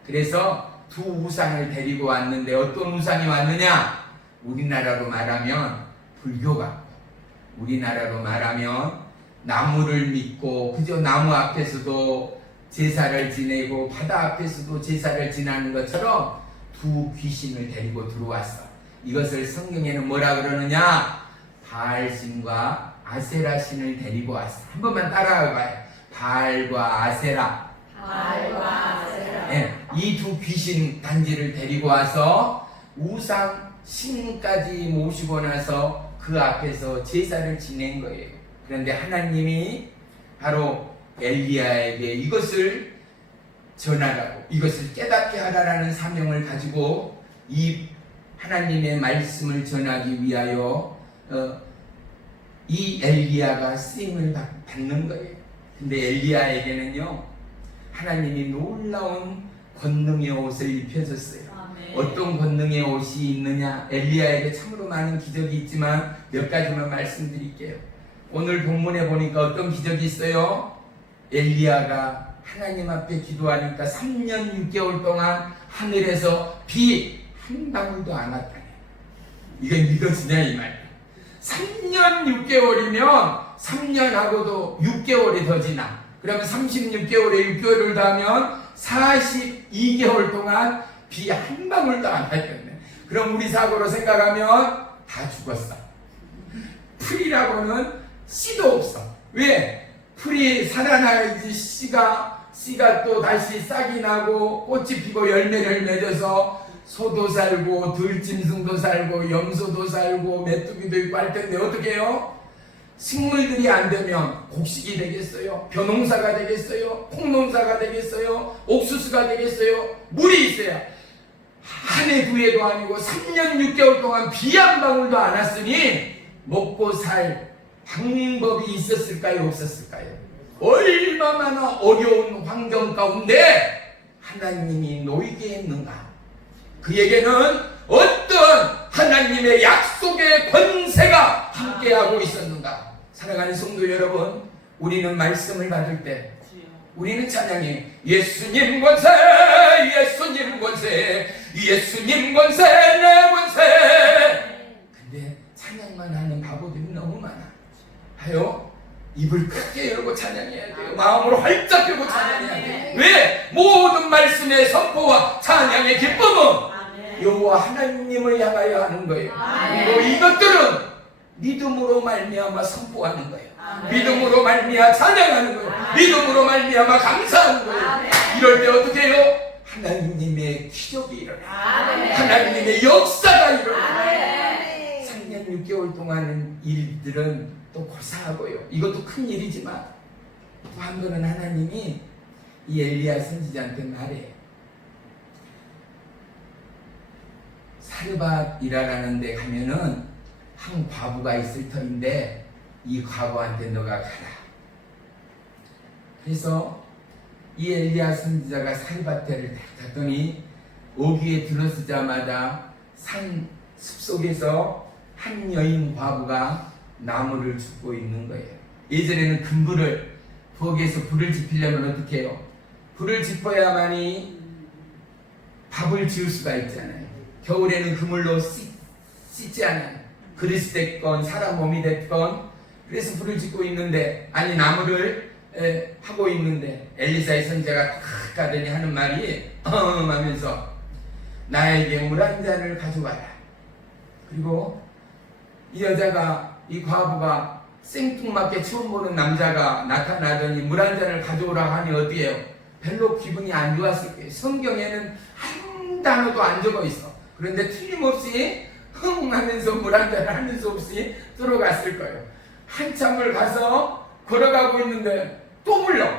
그래서 두 우상을 데리고 왔는데 어떤 우상이 왔느냐? 우리나라로 말하면 불교가, 우리나라로 말하면 나무를 믿고 그저 나무 앞에서도 제사를 지내고 바다 앞에서도 제사를 지내는 것처럼 두 귀신을 데리고 들어왔어. 이것을 성경에는 뭐라 그러느냐? 바알신과 아세라 신을 데리고 왔어. 한 번만 따라가봐요. 바알과 아세라. 바알과 아세라. 네, 이 두 귀신 단지를 데리고 와서 우상 신까지 모시고 나서 그 앞에서 제사를 지낸 거예요. 그런데 하나님이 바로 엘리야에게 이것을 전하라고, 이것을 깨닫게 하라라는 사명을 가지고 이 하나님의 말씀을 전하기 위하여 이 엘리야가 쓰임을 받는 거예요. 근데 엘리야에게는요 하나님이 놀라운 권능의 옷을 입혀줬어요. 아멘. 어떤 권능의 옷이 있느냐? 엘리야에게 참으로 많은 기적이 있지만 몇 가지만 말씀드릴게요. 오늘 본문에 보니까 어떤 기적이 있어요? 엘리야가 하나님 앞에 기도하니까 3년 6개월 동안 하늘에서 비 한 방울도 안 왔다네. 이건 믿어지냐 이 말. 3년 6개월이면 3년하고도 6개월이 더 지나. 그러면 36개월에 6개월을 더하면 42개월 동안 비 한 방울도 안 왔겠네. 그럼 우리 사고로 생각하면 다 죽었어. 풀이라고는 씨도 없어. 왜? 풀이 살아나야지 씨가 또 다시 싹이 나고 꽃이 피고 열매를 맺어서 소도 살고 들짐승도 살고 염소도 살고 메뚜기도 있고 할 텐데 어떻게 해요? 식물들이 안 되면 곡식이 되겠어요? 벼농사가 되겠어요? 콩농사가 되겠어요? 옥수수가 되겠어요? 물이 있어야. 한 해 두 해도 아니고 3년 6개월 동안 비 한 방울도 안 왔으니 먹고 살 방법이 있었을까요? 없었을까요? 얼마나 어려운 환경 가운데 하나님이 놓이게 했는가? 그에게는 어떤 하나님의 약속의 권세가 함께하고 있었는가? 사랑하는 성도 여러분, 우리는 말씀을 받을 때 우리는 찬양해. 예수님 권세, 예수님 권세, 예수님 권세, 내 권세. 근데 찬양만 하는 바보들이 너무 많아. 하여 입을 크게 열고 찬양해야 돼요. 마음으로 활짝 열고 찬양해야 돼요. 왜? 모든 말씀의 선포와 찬양의 기쁨은 여호와 하나님을 향하여 하는 거예요. 그리고 이것들은 믿음으로 말미암아 선포하는 거예요. 믿음으로 말미암아 찬양하는 거예요. 믿음으로 말미암아 감사하는 거예요. 이럴 때 어떻게 해요? 하나님의 기적이 일어나요. 하나님의 역사가 일어나요. 3년 6개월 동안 일들은 또 고사하고요. 이것도 큰 일이지만 또 한 번은 하나님이 이 엘리야 선지자한테 말해. 사르밧이라는 데 가면은 한 과부가 있을 터인데 이 과부한테 너가 가라. 그래서 이 엘리야 선지자가 사르밧ter를 딱 갔더니 오기에 들어서자마자 산 숲속에서 한 여인 과부가 나무를 줍고 있는 거예요. 예전에는 금불을 부엌에서 불을 지피려면 어떻게 해요? 불을 지퍼야만이 밥을 지을 수가 있잖아요. 겨울에는 그물로 씻지 않아요. 그릇이 됐건 사람 몸이 됐건. 그래서 불을 짓고 있는데, 아니 나무를 하고 있는데 엘리사의 선지자가 탁 가더니 하는 말이 하면서 나에게 물 한 잔을 가져와라. 그리고 이 여자가, 이 과부가 생뚱맞게 처음 보는 남자가 나타나더니 물 한 잔을 가져오라고 하니 어디에요? 별로 기분이 안 좋았을 거예요. 성경에는 한 단어도 안 적어 있어. 그런데 틀림없이 흥 하면서 물 한 잔을 하는 수 없이 들어갔을 거예요. 한참을 가서 걸어가고 있는데 또 불러.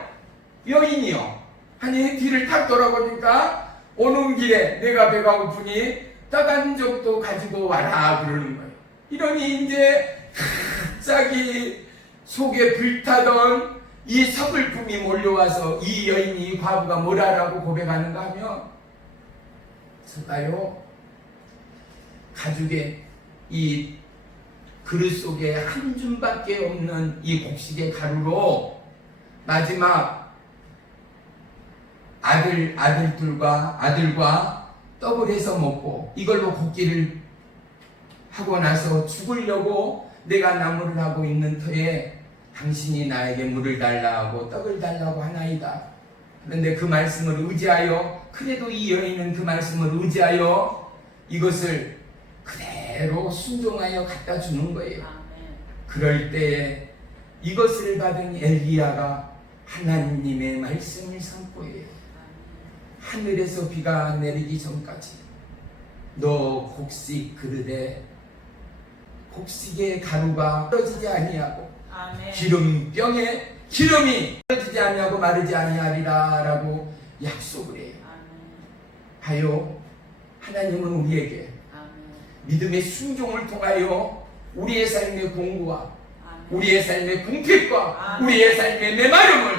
여인이요. 아니 뒤를 탁 돌아보니까 오는 길에 내가 배가 고프니 떡 한 족도 가지고 와라 그러는 거예요. 이러니 이제 갑자기 속에 불타던 이 서글픔이 몰려와서 이 여인이, 이 과부가 뭐라라고 고백하는가 하면, 저가요 가죽에 이 그릇 속에 한 줌밖에 없는 이 곡식의 가루로 마지막 아들과 떡을 해서 먹고 이걸로 걷기를 하고 나서 죽으려고 내가 나무를 하고 있는 터에 당신이 나에게 물을 달라고 떡을 달라고 하나이다. 그런데 그 말씀을 의지하여, 그래도 이 여인은 그 말씀을 의지하여 이것을 그대로 순종하여 갖다 주는 거예요. 그럴 때에 이것을 받은 엘리야가 하나님의 말씀을 선포해요. 하늘에서 비가 내리기 전까지 너 곡식 그릇에 곡식의 가루가 떨어지지 아니하고 기름병에 기름이 떨어지지 아니하고 마르지 아니하리라 라고 약속을 해요. 하여 하나님은 우리에게 믿음의 순종을 통하여 우리의 삶의 공부와 우리의 삶의 궁핍과 우리의 삶의 메마름을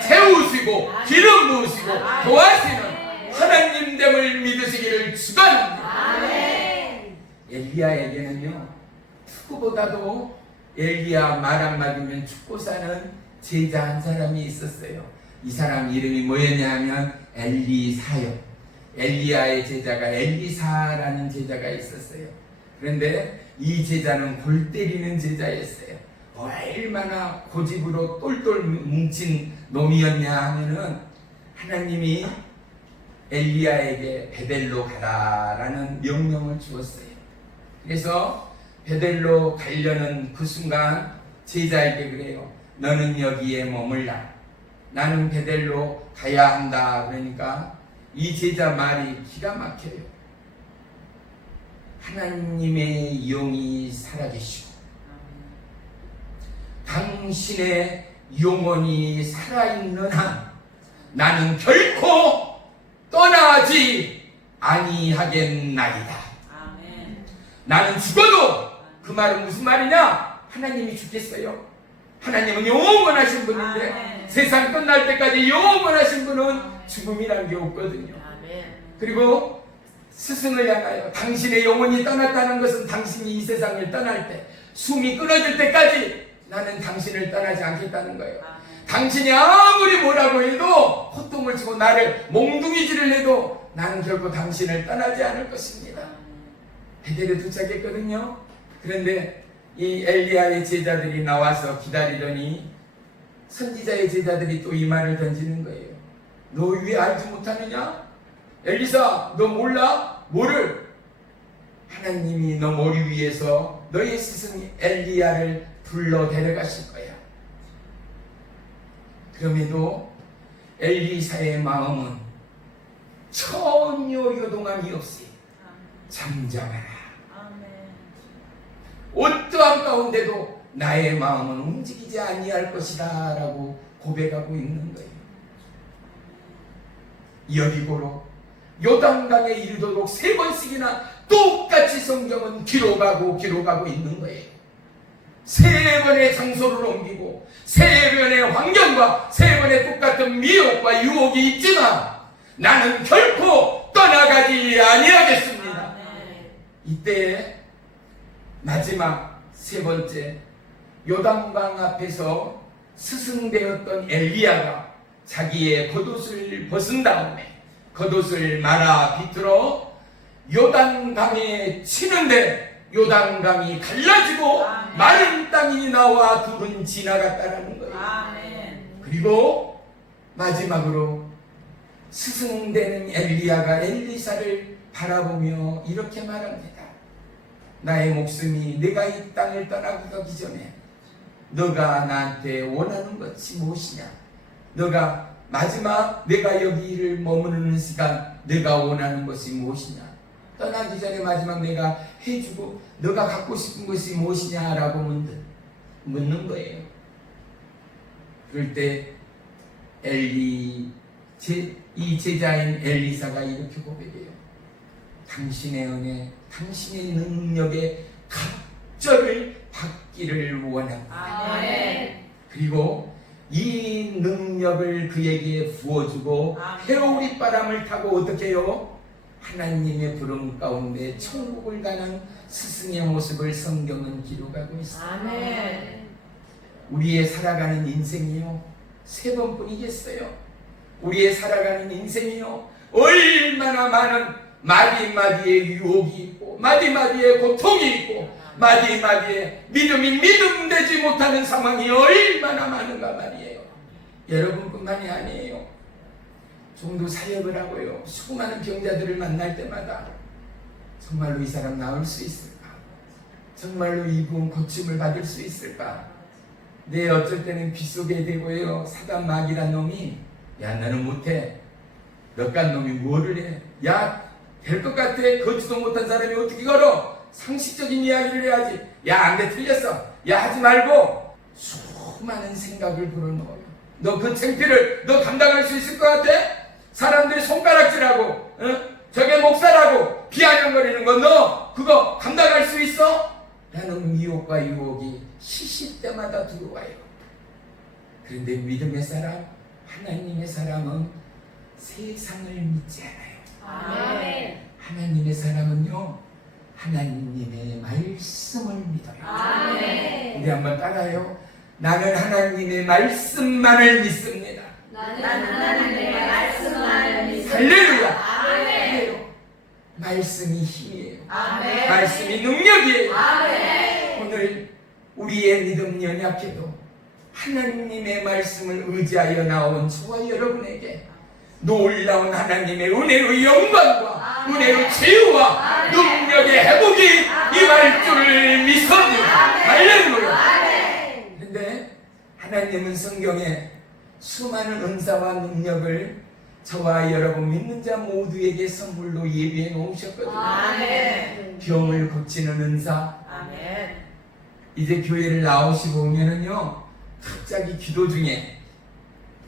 채우시고 기름 부으시고 도와주시는 하나님됨을 믿으시기를 축원합니다. 엘리야에게는요, 누구보다도 엘리야 말 한마디면 죽고 사는 제자 한 사람이 있었어요. 이 사람 이름이 뭐였냐 하면 엘리사요. 엘리야의 제자가 엘리사라는 제자가 있었어요. 그런데 이 제자는 골 때리는 제자였어요. 얼마나 고집으로 똘똘 뭉친 놈이었냐 하면은 하나님이 엘리야에게 베델로 가라라는 명령을 주었어요. 그래서 베델로 가려는 그 순간 제자에게 그래요. 너는 여기에 머물라. 나는 베델로 가야 한다. 그러니까 이 제자 말이 기가 막혀요. 하나님의 영이 살아계시고 당신의 영혼이 살아있는 한 나는 결코 떠나지 아니하겠나이다. 나는 죽어도, 그 말은 무슨 말이냐? 하나님이 죽겠어요? 하나님은 영원하신 분인데 세상 끝날 때까지 영원하신 분은 죽음이란 게 없거든요. 그리고 스승을 향하여 당신의 영혼이 떠났다는 것은 당신이 이 세상을 떠날 때, 숨이 끊어질 때까지 나는 당신을 떠나지 않겠다는 거예요. 당신이 아무리 뭐라고 해도 호통을 치고 나를 몽둥이질을 해도 나는 결코 당신을 떠나지 않을 것입니다. 베델에 도착했거든요. 그런데 이 엘리야의 제자들이 나와서 기다리더니 선지자의 제자들이 또 이 말을 던지는 거예요. 너 왜 알지 못하느냐? 엘리사, 너 몰라? 뭐를? 하나님이 너 머리 위에서 너의 스승 엘리야를 불러 데려가실 거야. 그럼에도 엘리사의 마음은 전혀 요동함이 없이 잠잠하라. 어떠한 가운데도 나의 마음은 움직이지 아니할 것이다 라고 고백하고 있는 거예요. 여리고로 요단강에 이르도록 3번씩이나 똑같이 성경은 기록하고 있는 거예요. 3번의 장소를 옮기고 3번의 환경과 3번의 똑같은 미혹과 유혹이 있지만 나는 결코 떠나가지 아니하겠습니다. 이때 마지막 3번째 요단강 앞에서 스승되었던 엘리야가 자기의 겉옷을 벗은 다음에 겉옷을 말아 비틀어 요단강에 치는데 요단강이 갈라지고 마른 땅이 나와 둘은 지나갔다라는 거예요. 그리고 마지막으로 스승되는 엘리야가 엘리사를 바라보며 이렇게 말합니다. 나의 목숨이 내가 이 땅을 떠나고 가기 전에 너가 나한테 원하는 것이 무엇이냐? 너가 마지막 내가 여기를 머무르는 시간 내가 원하는 것이 무엇이냐? 떠나기 전에 마지막 내가 해주고 너가 갖고 싶은 것이 무엇이냐라고 묻는 거예요. 그럴 때 이 제자인 엘리사가 이렇게 고백해요. 당신의 은혜, 당신의 능력에 갑절을 받기를 원합니다. 아멘. 그리고 이 능력을 그에게 부어주고 회오리 바람을 타고 어떻게 해요? 하나님의 부름 가운데 천국을 가는 스승의 모습을 성경은 기록하고 있습니다. 아멘. 우리의 살아가는 인생이요 3번뿐이겠어요. 우리의 살아가는 인생이요 얼마나 많은 마디마디의 유혹이 있고 마디마디의 고통이 있고 마디마디에 믿음이 믿음되지 못하는 상황이 얼마나 많은가 말이에요. 여러분뿐만이 아니에요. 좀더 사역을 하고요 수많은 병자들을 만날 때마다 정말로 이 사람 나을 수 있을까? 정말로 이분 고침을 받을 수 있을까? 네, 어쩔 때는 빗속에 대고요 사단 마귀란 놈이 야 너는 못해, 너깐 놈이 뭐를 해, 야 될 것 같아, 걷지도 못한 사람이 어떻게 걸어, 상식적인 이야기를 해야지, 야 안돼 틀렸어, 야 하지 말고 수많은 생각을 불어넣어요. 너 그 창피를 너 감당할 수 있을 것 같아? 사람들이 손가락질하고 저게 목사라고 비아냥거리는 거 너 그거 감당할 수 있어? 라는 미혹과 유혹이 시시때마다 들어와요. 그런데 믿음의 사람, 하나님의 사람은 세상을 믿지 않아요. 아멘. 하나님의 사람은요 하나님의 말씀을 믿어요. 아멘. 우리 한번 따라요. 나는 하나님의 말씀만을 믿습니다. 나는 하나님의 말씀만을 믿습니다. 할렐루야. 아멘. 말씀이 힘이에요. 아멘. 말씀이 능력이에요. 아멘. 오늘 우리의 믿음 연약해도 하나님의 말씀을 의지하여 나온 저와 여러분에게 놀라운 하나님의 은혜의 영광과 아멘. 은혜의 치유와 아멘. 능력의 회복이 임할 줄을 믿습니다. 할렐루야. 아멘. 그런데 하나님은 성경에 수많은 은사와 능력을 저와 여러분 믿는 자 모두에게 선물로 예비해 놓으셨거든요. 아멘. 병을 고치는 은사. 아멘. 이제 교회를 나오시고 오면은요 갑자기 기도 중에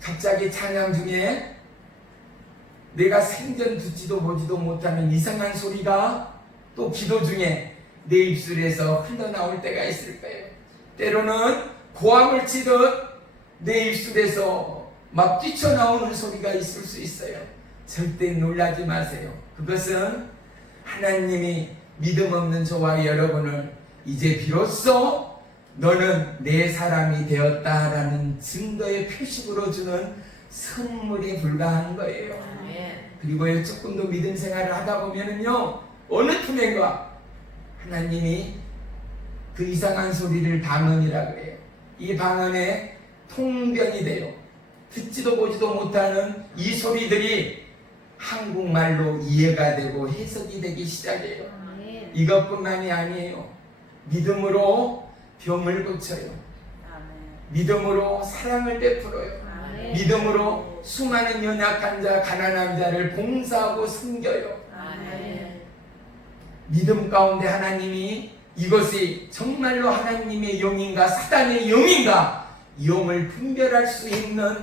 갑자기 찬양 중에 내가 생전 듣지도 보지도 못하는 이상한 소리가 또 기도 중에 내 입술에서 흘러나올 때가 있을 거예요. 때로는 고함을 치듯 내 입술에서 막 뛰쳐나오는 소리가 있을 수 있어요. 절대 놀라지 마세요. 그것은 하나님이 믿음 없는 저와 여러분을 이제 비로소 너는 내 사람이 되었다라는 증거의 표식으로 주는 선물에 불과한 거예요. 아멘. 그리고요 조금 더 믿음 생활을 하다 보면은요 어느 틈엔가 하나님이 그 이상한 소리를 방언이라고 해요. 이 방언에 통변이 돼요. 듣지도 보지도 못하는 이 소리들이 한국말로 이해가 되고 해석이 되기 시작해요. 아멘. 이것뿐만이 아니에요. 믿음으로 병을 고쳐요. 아멘. 믿음으로 사랑을 베풀어요. 아멘. 믿음으로 수많은 연약한 자, 가난한 자를 봉사하고 섬겨요. 아멘. 믿음 가운데 하나님이 이것이 정말로 하나님의 영인가 사단의 영인가 영을 분별할 수 있는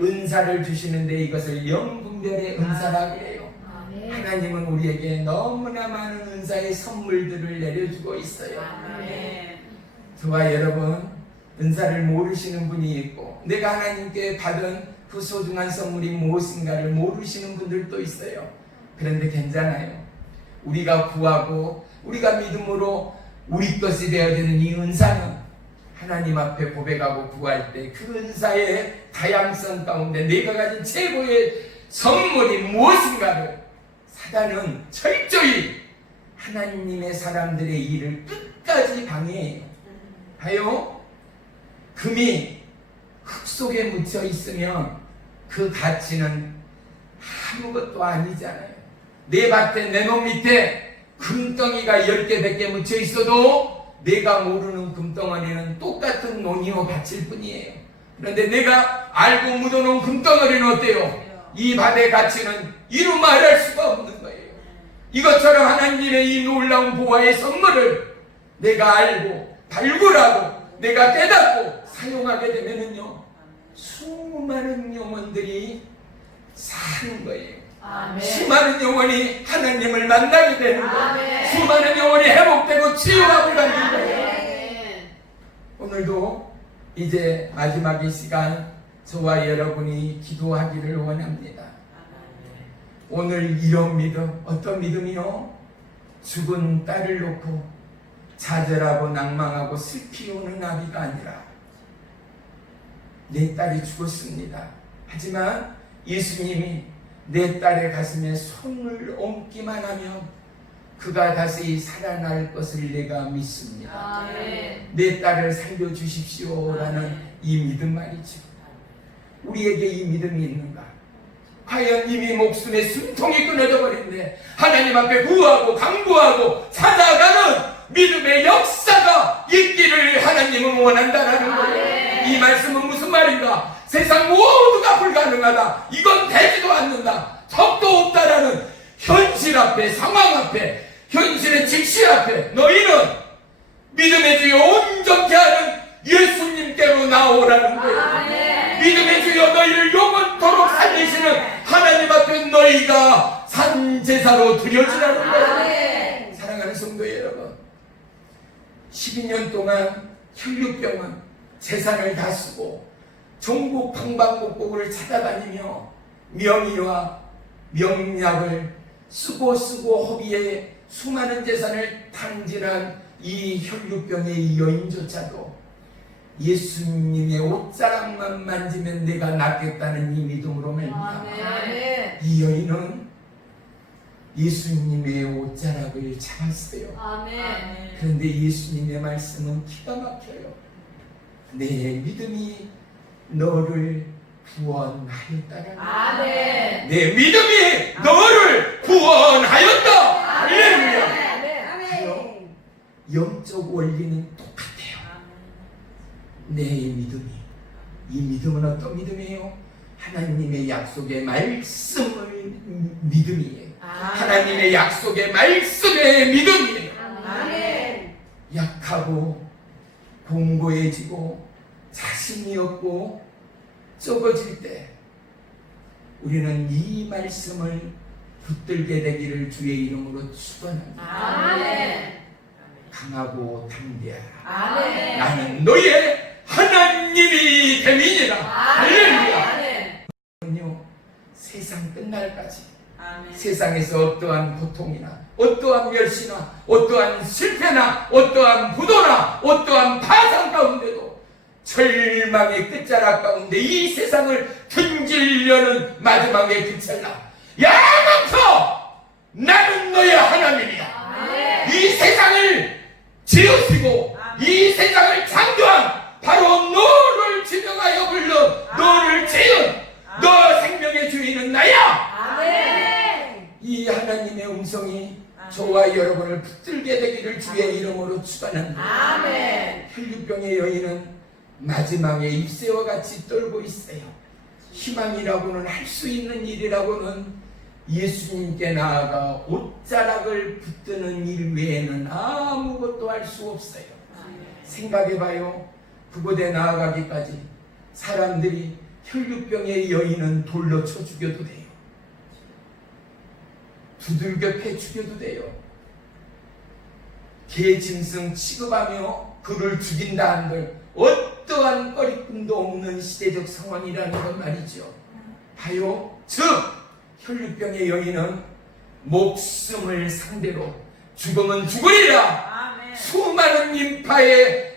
은사를 주시는데 이것을 영분별의 은사라고 해요. 아멘. 하나님은 우리에게 너무나 많은 은사의 선물들을 내려주고 있어요. 아멘. 저와 여러분 은사를 모르시는 분이 있고 내가 하나님께 받은 그 소중한 선물이 무엇인가를 모르시는 분들도 있어요. 그런데 괜찮아요. 우리가 구하고 우리가 믿음으로 우리 것이 되어야 되는 이 은사는 하나님 앞에 고백하고 구할 때 그 은사의 다양성 가운데 내가 가진 최고의 선물이 무엇인가를 사단은 철저히 하나님의 사람들의 일을 끝까지 방해해요. 하요 금이 흙 속에 묻혀 있으면 그 가치는 아무것도 아니잖아요. 내 밭에 내 몸 밑에 그 금덩이가 10개 100개 묻혀 있어도 내가 모르는 금덩어리는 똑같은 논이요 밭일 뿐이에요. 그런데 내가 알고 묻어놓은 금덩어리는 어때요? 이 밭의 가치는 이루 말할 수가 없는 거예요. 이것처럼 하나님의 이 놀라운 보화의 선물을 내가 알고 발굴하고 내가 깨닫고 사용하게 되면은요, 수많은 영혼들이 사는 거예요. 아멘. 수많은 영혼이 하나님을 만나게 되는 거예요. 아멘. 수많은 영혼이 회복되고 치유하고 가는 거예요. 아멘. 오늘도 이제 마지막의 시간 저와 여러분이 기도하기를 원합니다. 오늘 이런 믿음, 어떤 믿음이요? 죽은 딸을 놓고 좌절하고 낭망하고 슬피 우는 아비가 아니라 내 딸이 죽었습니다. 하지만 예수님이 내 딸의 가슴에 손을 얹기만 하면 그가 다시 살아날 것을 내가 믿습니다. 아멘. 내 딸을 살려주십시오라는 이 믿음 말이죠. 우리에게 이 믿음이 있는가? 과연 이미 목숨의 숨통이 끊어져 버린데 하나님 앞에 구하고 강구하고 찾아가는 믿음의 역사가 있기를 하나님은 원한다라는 거예요. 이 말씀은 무슨 말인가? 세상 모두가 불가능하다, 이건 되지도 않는다, 턱도 없다라는 현실 앞에, 상황 앞에, 현실의 직시 앞에 너희는 믿음의 주여 온전케 하는 예수님께로 나오라는 거예요. 믿음의 주여 너희를 영원토록 살리시는 하나님 앞에 너희가 산 제사로 드려지라는 거예요. 사랑하는 성도 여러분, 12년 동안 혈류병은 재산을 다 쓰고 전국 방방곡곡을 찾아다니며 명의와 명약을 쓰고 허비에 수많은 재산을 탕진한 이 혈류병의 여인조차도 예수님의 옷자락만 만지면 내가 낫겠다는 이 믿음으로 말미암아 이 여인은 예수님의 옷자락을 잡았어요. 그런데 예수님의 말씀은 기가 막혀요. 내 믿음이 너를 구원하였다라는 내 믿음이 너를 구원하였다. 할렐루야. 영적 원리는 똑같아요. 내 믿음이, 이 믿음은 어떤 믿음이에요? 하나님의 약속의 말씀을 믿음이에요. 하나님의 약속의 말씀의 믿음이에요. 약하고 공고해지고 자신이 없고 좁아질 때 우리는 이 말씀을 붙들게 되기를 주의 이름으로 축원합니다. 강하고 담대하라. 나는 너의 하나님이 됨이니라. 할렐루야. 세상 끝날까지 세상에서 어떠한 고통이나 어떠한 멸시나 어떠한 실패나 어떠한 부도나 어떠한 파상 가운데도 절망의 끝자락 가운데 이 세상을 등지려는 마지막의 그 찰나, 야망터 나는 너의 하나님이야. 이 세상을 지으시고 이 세상을 창조한 바로 너를 지명하여 불러 너를 지은 너 생명의 주인은 나야. 이 하나님의 음성이 저와 여러분을 붙들게 되기를 주의 이름으로 축원합니다. 혈류병의 여인은 마지막에 잎새와 같이 떨고 있어요. 희망이라고는 할 수 있는 일이라고는 예수님께 나아가 옷자락을 붙드는 일 외에는 아무것도 할 수 없어요. 생각해봐요. 그곳에 나아가기까지 사람들이 혈류병의 여인은 돌로 쳐 죽여도 돼요. 두들겨 패 죽여도 돼요. 개 짐승 취급하며 그를 죽인다 한들 어떠한 꺼리낌도 없는 시대적 상황이라는 건 말이죠. 봐요. 즉 혈류병의 여인은 목숨을 상대로 죽으면 죽으리라 수많은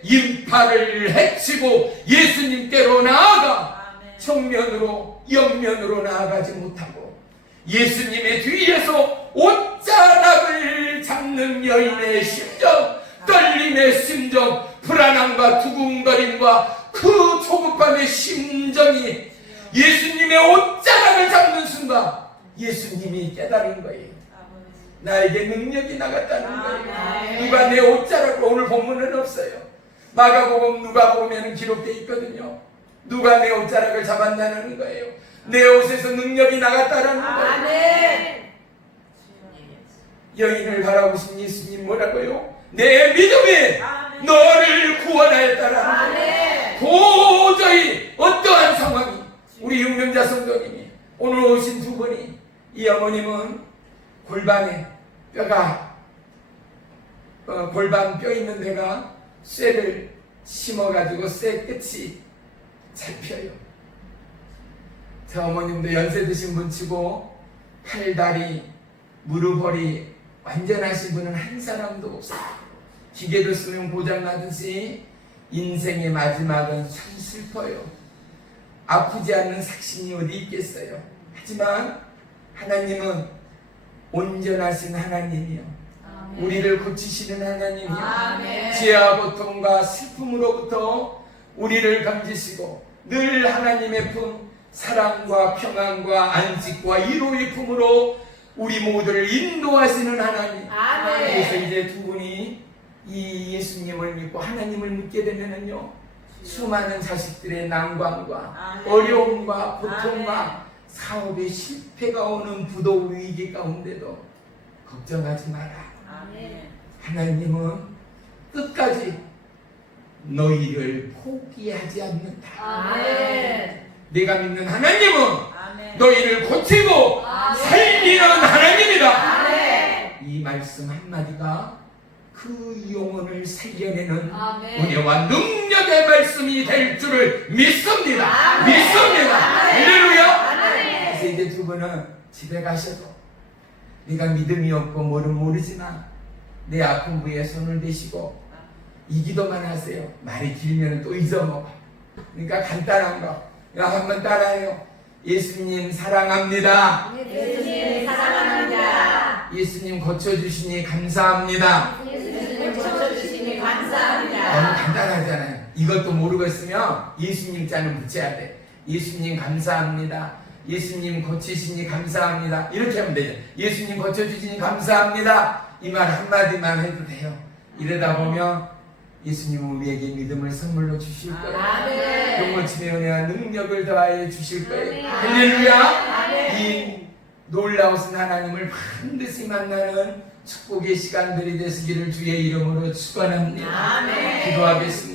인파를 해치고 예수님께로 나아가 정면으로 옆면으로 나아가지 못하고 예수님의 뒤에서 옷자락을 잡는 여인의 심정, 떨림의 심정, 불안함과 두근거림과 그 조급함의 심정이 예수님의 옷자락을 잡는 순간 예수님이 깨달은 거예요. 나에게 능력이 나갔다는 거예요. 아멘. 누가 내 옷자라고 오늘 본문은 없어요. 마가복음 누가복음에는 기록되어 있거든요. 누가 내 옷자락을 잡았다는 거예요. 내 옷에서 능력이 나갔다는 거예요. 아멘. 여인을 바라보신 예수님 뭐라고요? 내 믿음이 아멘. 너를 구원하였다라는 거예요. 아멘. 도저히 어떠한 상황이 우리 용명자 성도님이 오늘 오신 두 분이 이 어머님은 골반에 뼈가 골반 뼈 있는 데가 쇠를 심어가지고 쇠 끝이 잡혀요. 저 어머님도 연세 드신 분 치고 팔, 다리, 무릎, 허리 완전하신 분은 한 사람도 없어요. 기계도 쓰면 고장나듯이 인생의 마지막은 참 슬퍼요. 아프지 않는 삭신이 어디 있겠어요. 하지만 하나님은 온전하신 하나님이요, 우리를 고치시는 하나님이요, 아멘. 죄와 고통과 슬픔으로부터 우리를 건지시고 늘 하나님의 품, 사랑과 평안과 안식과 위로의 품으로 우리 모두를 인도하시는 하나님. 아멘. 그래서 이제 두 분이 이 예수님을 믿고 하나님을 믿게 되면은요, 수많은 자식들의 난관과 아멘. 어려움과 고통과 아멘. 사업의 실패가 오는 부도 위기 가운데도 걱정하지 마라. 아멘. 하나님은 끝까지 너희를 포기하지 않는다. 아멘. 내가 믿는 하나님은 아멘. 너희를 고치고 아멘. 살리는 하나님이다. 아멘. 이 말씀 한마디가 그 영혼을 살려내는 아멘. 은혜와 능력의 말씀이 될 줄을 믿습니다. 아멘. 믿습니다. 아멘. 할렐루야. 아멘. 그래서 이제 두 분은 집에 가셔도 네가 믿음이 없고 뭐는 모르지만 내 아픈 부에 손을 대시고 이 기도만 하세요. 말이 길면 또 잊어먹어. 그러니까 간단한 거. 한번 따라해요. 예수님 사랑합니다. 예수님 사랑합니다. 예수님 고쳐주시니 감사합니다. 예수님 고쳐주시니 너무 감사합니다. 간단하잖아요. 이것도 모르고 있으면 예수님 자는 붙여야 돼. 예수님 감사합니다. 예수님 고치시니 감사합니다. 이렇게 하면 되죠. 예수님 고쳐주시니 감사합니다. 이 말 한마디만 해도 돼요. 이러다 보면 예수님 우리에게 믿음을 선물로 주실 거예요. 아멘. 영원침의 은혜와 능력을 더하여 주실 거예요. 아멘. 할렐루야. 아멘. 이 놀라우신 하나님을 반드시 만나는 축복의 시간들이 되시기를 주의 이름으로 축원합니다. 아멘. 기도하겠습니다.